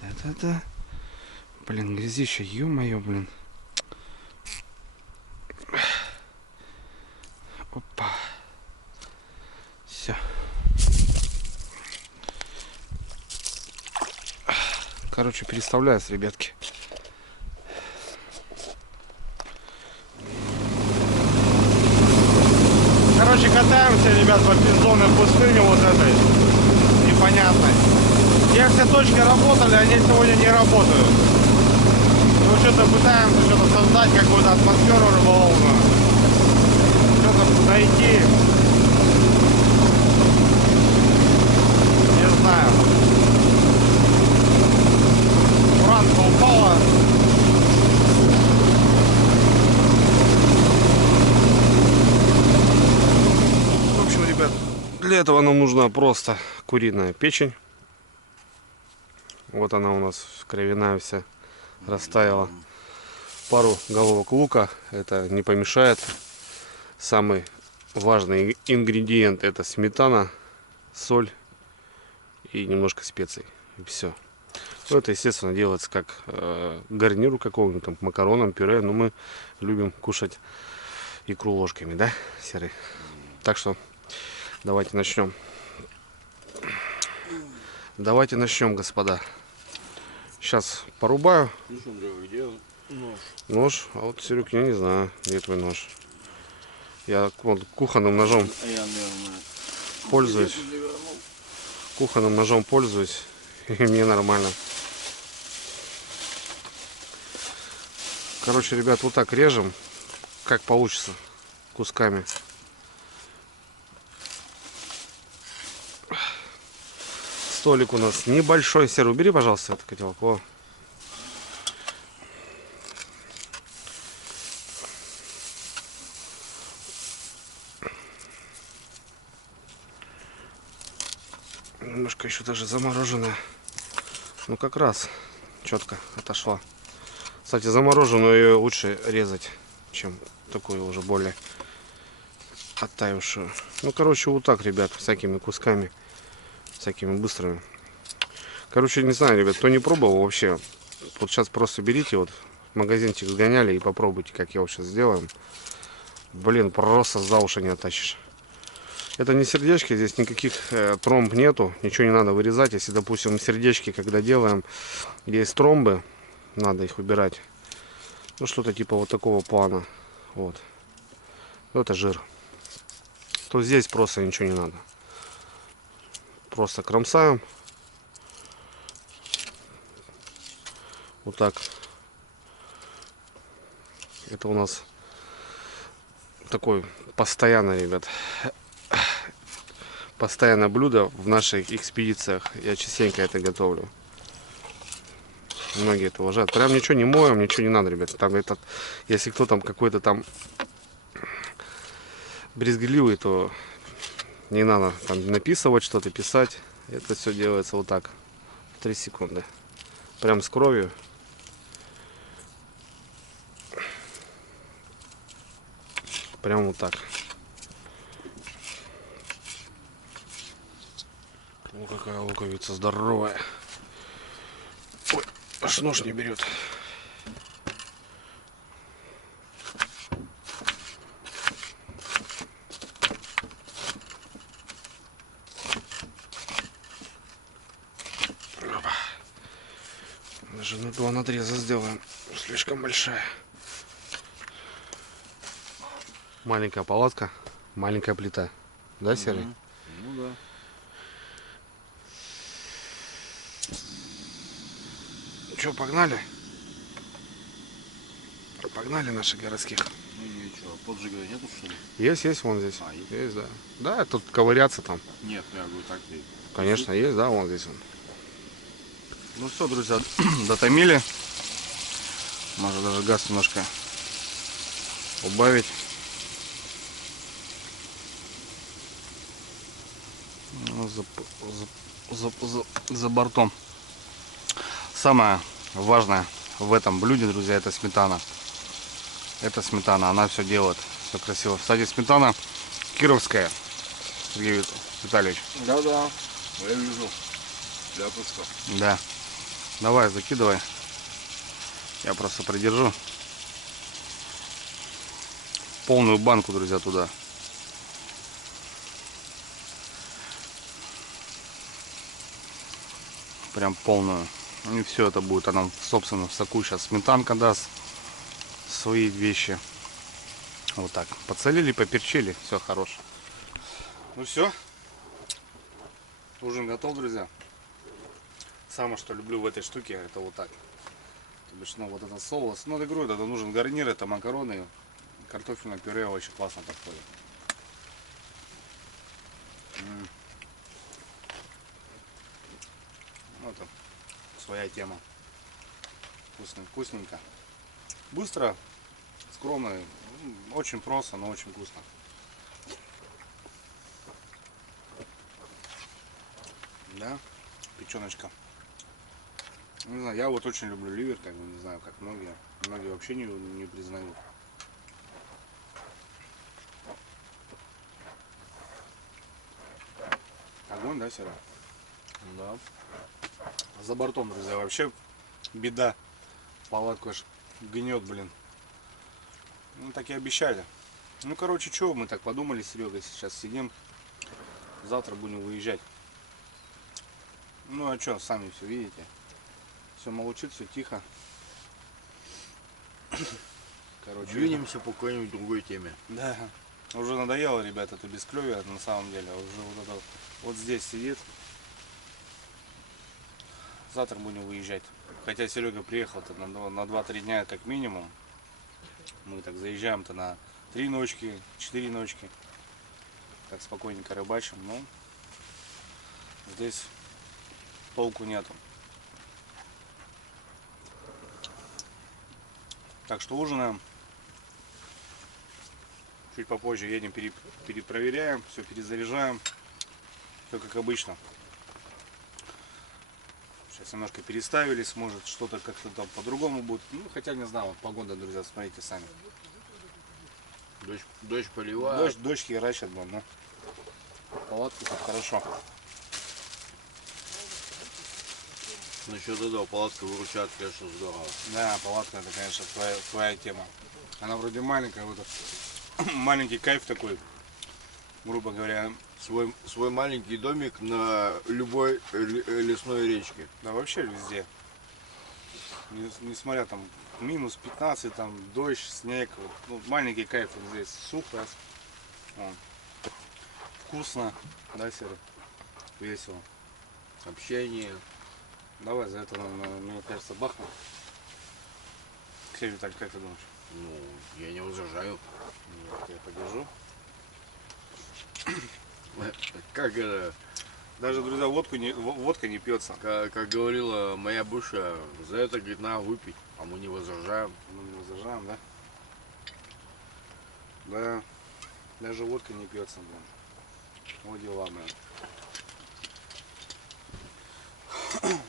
Та-та-та. Блин, грязище, ё-моё, блин. Опа. Все. Короче, переставляюсь, ребятки. Короче, катаемся, ребят, по бездонной пустыне вот этой непонятной. Где все точки работали, они сегодня не работают. Ну что-то пытаемся что-то создать, какую-то атмосферу рыболовную. Что-то найти. Не знаю. Уранка упала. В общем, ребят, для этого нам нужна просто куриная печень. Вот она у нас кровяная вся растаяла. Пару головок лука, это не помешает. Самый важный ингредиент — это сметана, соль и немножко специй. И все. Это, естественно, делается как гарниру какого-нибудь там, макаронам, пюре. Но мы любим кушать икру ложками, да, Серый? Так что давайте начнем. Давайте начнем, господа. Сейчас порубаю. Где нож? Нож? А вот, Серег, я не знаю, где твой нож. Я вот кухонным ножом пользуюсь. Кухонным ножом пользуюсь. И мне нормально. Короче, ребят, вот так режем. Как получится. Кусками. Столик у нас небольшой. Серый, убери, пожалуйста, этот котелок. О. Немножко еще даже замороженная. Ну как раз четко отошла. Кстати, замороженную ее лучше резать, чем такую уже более оттаившую. Ну, короче, вот так, ребят, всякими кусками, всякими быстрыми. Короче, не знаю, ребят, кто не пробовал вообще, вот сейчас просто берите, вот в магазинчик сгоняли и попробуйте, как я вот сейчас сделаем. Блин, просто за уши не оттащишь. Это не сердечки, здесь никаких тромб нету, ничего не надо вырезать. Если, допустим, сердечки, когда делаем, есть тромбы, надо их убирать. Ну, что-то типа вот такого плана. Вот. Это жир. То здесь просто ничего не надо. Просто кромсаем. Вот так. Это у нас такой постоянный, ребят, постоянное блюдо в наших экспедициях. Я частенько это готовлю. Многие это уважают. Прям ничего не моем, ничего не надо, ребят. Там этот, если кто там какой-то там брезгливый, то не надо там написывать что-то, писать. Это все делается вот так. 3 секунды. Прям с кровью. Прям вот так. О, какая луковица здоровая. Ой, аж нож не берет. Опа. Даже на 2 надреза сделаем. Слишком большая. Маленькая палатка, маленькая плита. Да, Серый? Ну да. Че, погнали? Погнали наших городских. Ну ничего, поджига нету что ли? Есть вон здесь. А, есть? Есть, да. Да, тут ковыряться там. Нет, я говорю так ты. Конечно, есть, да, вон здесь он. Ну все, друзья, дотомили. Можно даже газ немножко убавить. Ну, за бортом. Самое важное в этом блюде, друзья, это сметана. Это сметана, она все делает, все красиво. Кстати, сметана кировская, Сергей Витальевич. Да-да, я вижу. Ляпушка. Да. Давай, закидывай. Я просто придержу. Полную банку, друзья, туда. Прям полную. И все это будет. Она, собственно, в соку сейчас сметанка даст свои вещи. Вот так. Подсолили, поперчили. Все хорошо. Ну все. Ужин готов, друзья. Самое, что люблю в этой штуке, это вот так. То бишь, ну, вот этот соус. Ну, я говорю, это нужен гарнир, это макароны. Картофельное пюре очень классно подходит. Вот это своя тема. Вкусненько. Быстро, скромно, очень просто, но очень вкусно. Да, печеночка. Не знаю, я вот очень люблю ливер, как бы, не знаю, как многие. Многие вообще не признают. Огонь, да, Сера? Да. За бортом, друзья, вообще беда. Палатку аж гнет, блин. Ну, так и обещали. Ну, короче, что мы так подумали с Серегой, сейчас сидим. Завтра будем выезжать. Ну, а что, сами все видите. Все молчит, все тихо. Короче, Двинемся по какой-нибудь другой теме. да. Уже надоело, ребята, это бесклёвие, на самом деле. Уже вот это вот здесь сидит. Завтра будем выезжать. Хотя Серега приехал-то на 2-3 дня как минимум. Мы так заезжаем-то на 3 ночки, 4 ночки. Так спокойненько рыбачим, но здесь толку нету. Так что ужинаем. Чуть попозже едем, перепроверяем, все перезаряжаем. Все как обычно. Сейчас немножко переставились, может что-то как-то там по-другому будет. Ну, хотя не знаю, вот погода, друзья, смотрите сами. Дождь поливает. Дождь херачит, блин, ну. Палатку тут хорошо. Насчет этого палатка выручает, конечно, здорово. Да, палатка это, конечно, твоя тема. Она вроде маленькая, вот маленький кайф такой, грубо говоря. Свой маленький домик на любой лесной речке. Да вообще везде. Несмотря там минус 15, там дождь, снег, вот, ну, маленький кайф вот здесь, сухо, вон. Вкусно, да, Серый? Весело. Общение. Давай за это, мне кажется, бахнем. Ксения Витальевич, как ты думаешь? Ну, я не возражаю. Я подержу. Как это? Даже, друзья, водка не пьется. Как говорила моя бывшая, за это, говорит, надо выпить, а мы не возражаем. Мы не возражаем, да? Да. Даже водка не пьется, блин. Вот дела, блин.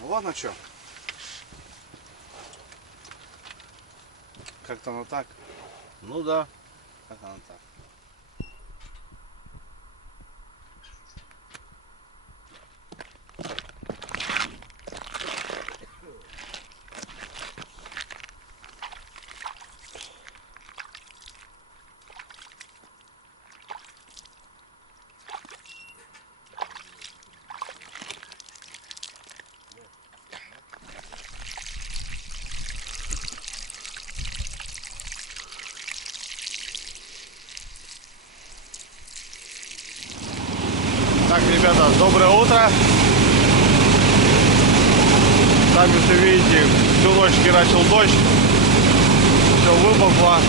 Ладно, что? Как-то оно так. Ну да. Как оно так. Так, ребята, доброе утро. Сами все видите, всю ночь херачил дождь. Все вымокло.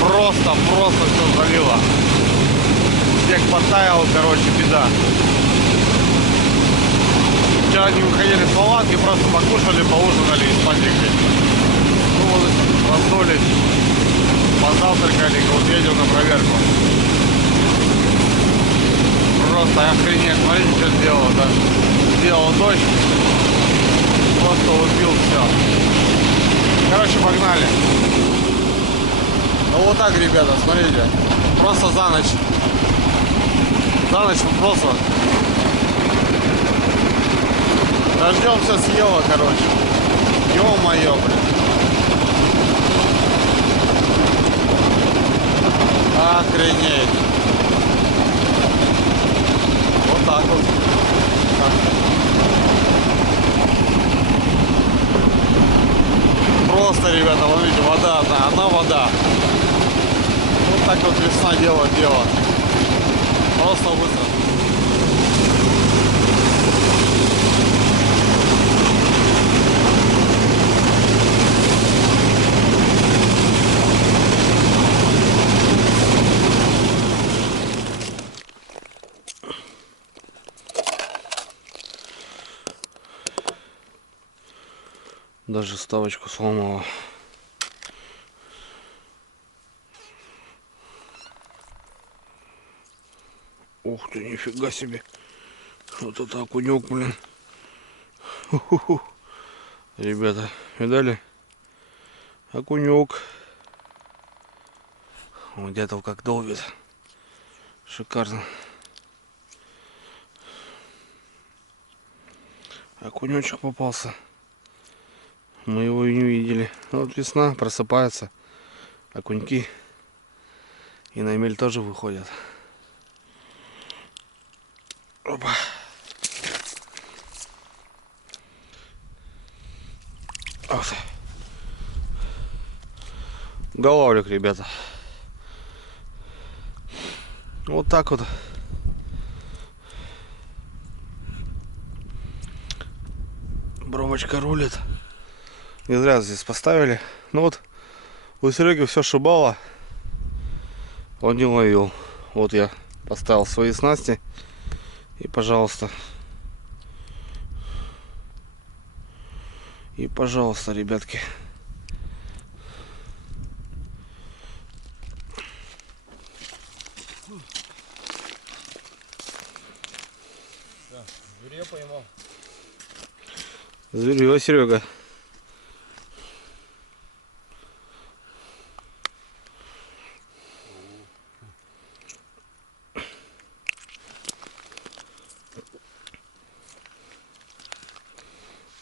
Просто все залило. Снег подтаял, короче, беда. Вчера не выходили с палатки, просто покушали, поужинали и спать легли. Ну вот, проснулись, позавтракали, вот едем на проверку. Просто охренеть, смотрите, что сделал, да? Сделал дождь, просто убил все. Короче, погнали. Ну вот так, ребята, смотрите, просто за ночь просто дождем все съело, короче. Ё-моё, блин. Охренеть. Вот так вот. Так. Просто, ребята, вот видите, вода одна вода. Вот так вот весна делает дело. Просто быстро. Даже ставочку сломала. Ух ты, нифига себе. Вот это окунек, блин. Ху-ху-ху. Ребята, видали? Окунек. Вот где-то как долбит. Шикарно. Окунечек попался. Мы его и не видели. Вот весна, просыпается. Окуньки и на мель тоже выходят. Опа. Вот. Головлик, ребята. Вот так вот. Бровочка рулит. Не зря здесь поставили. Ну вот, у Сереги все шибало. Он не ловил. Вот я поставил свои снасти. И пожалуйста. И пожалуйста, ребятки. Зверя поймал. Зверье, Серега.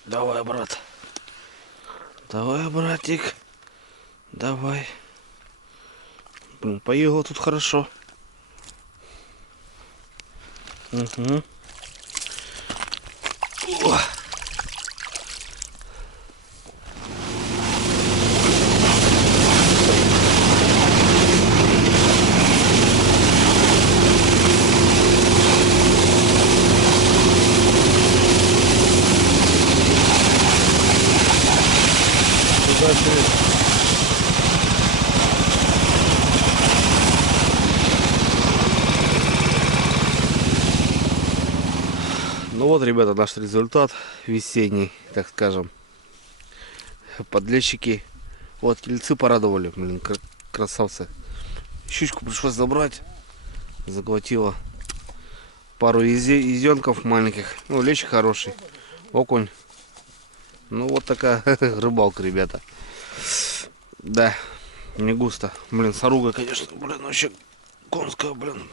Давай, брат. Давай, братик. Давай. Блин, поехал тут хорошо. Угу. О. Вот, ребята, наш результат весенний, так скажем. Подлещики. Вот, кильцы порадовали, блин, красавцы. Щучку пришлось забрать. Заглотила пару изенков маленьких. Ну, лещик хороший. Окунь. Ну, вот такая рыбалка, ребята. Да, не густо. Блин, соруга, конечно, блин, вообще конская, блин.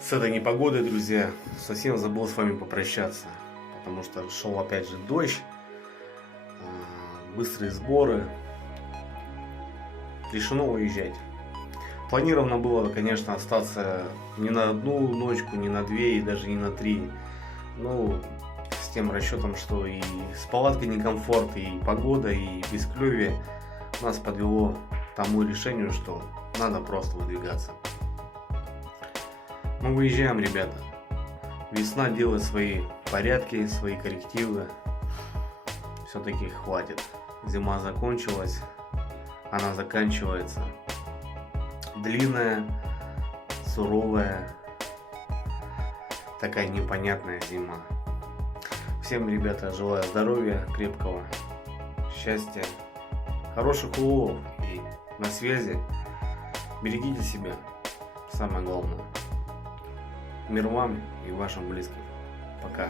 С этой непогодой, друзья, совсем забыл с вами попрощаться, потому что шел опять же дождь, быстрые сборы, решено уезжать. Планировано было, конечно, остаться не на одну ночку, не на две и даже не на три, ну, с тем расчетом, что и с палаткой некомфорт, и погода, и бесклёвие нас подвело к тому решению, что надо просто выдвигаться. Мы выезжаем, ребята. Весна делает свои порядки, свои коррективы. Все-таки хватит. Зима закончилась. Она заканчивается. Длинная, суровая, такая непонятная зима. Всем, ребята, желаю здоровья, крепкого, счастья, хороших уловов и на связи. Берегите себя. Самое главное. Мир вам и вашим близким. Пока.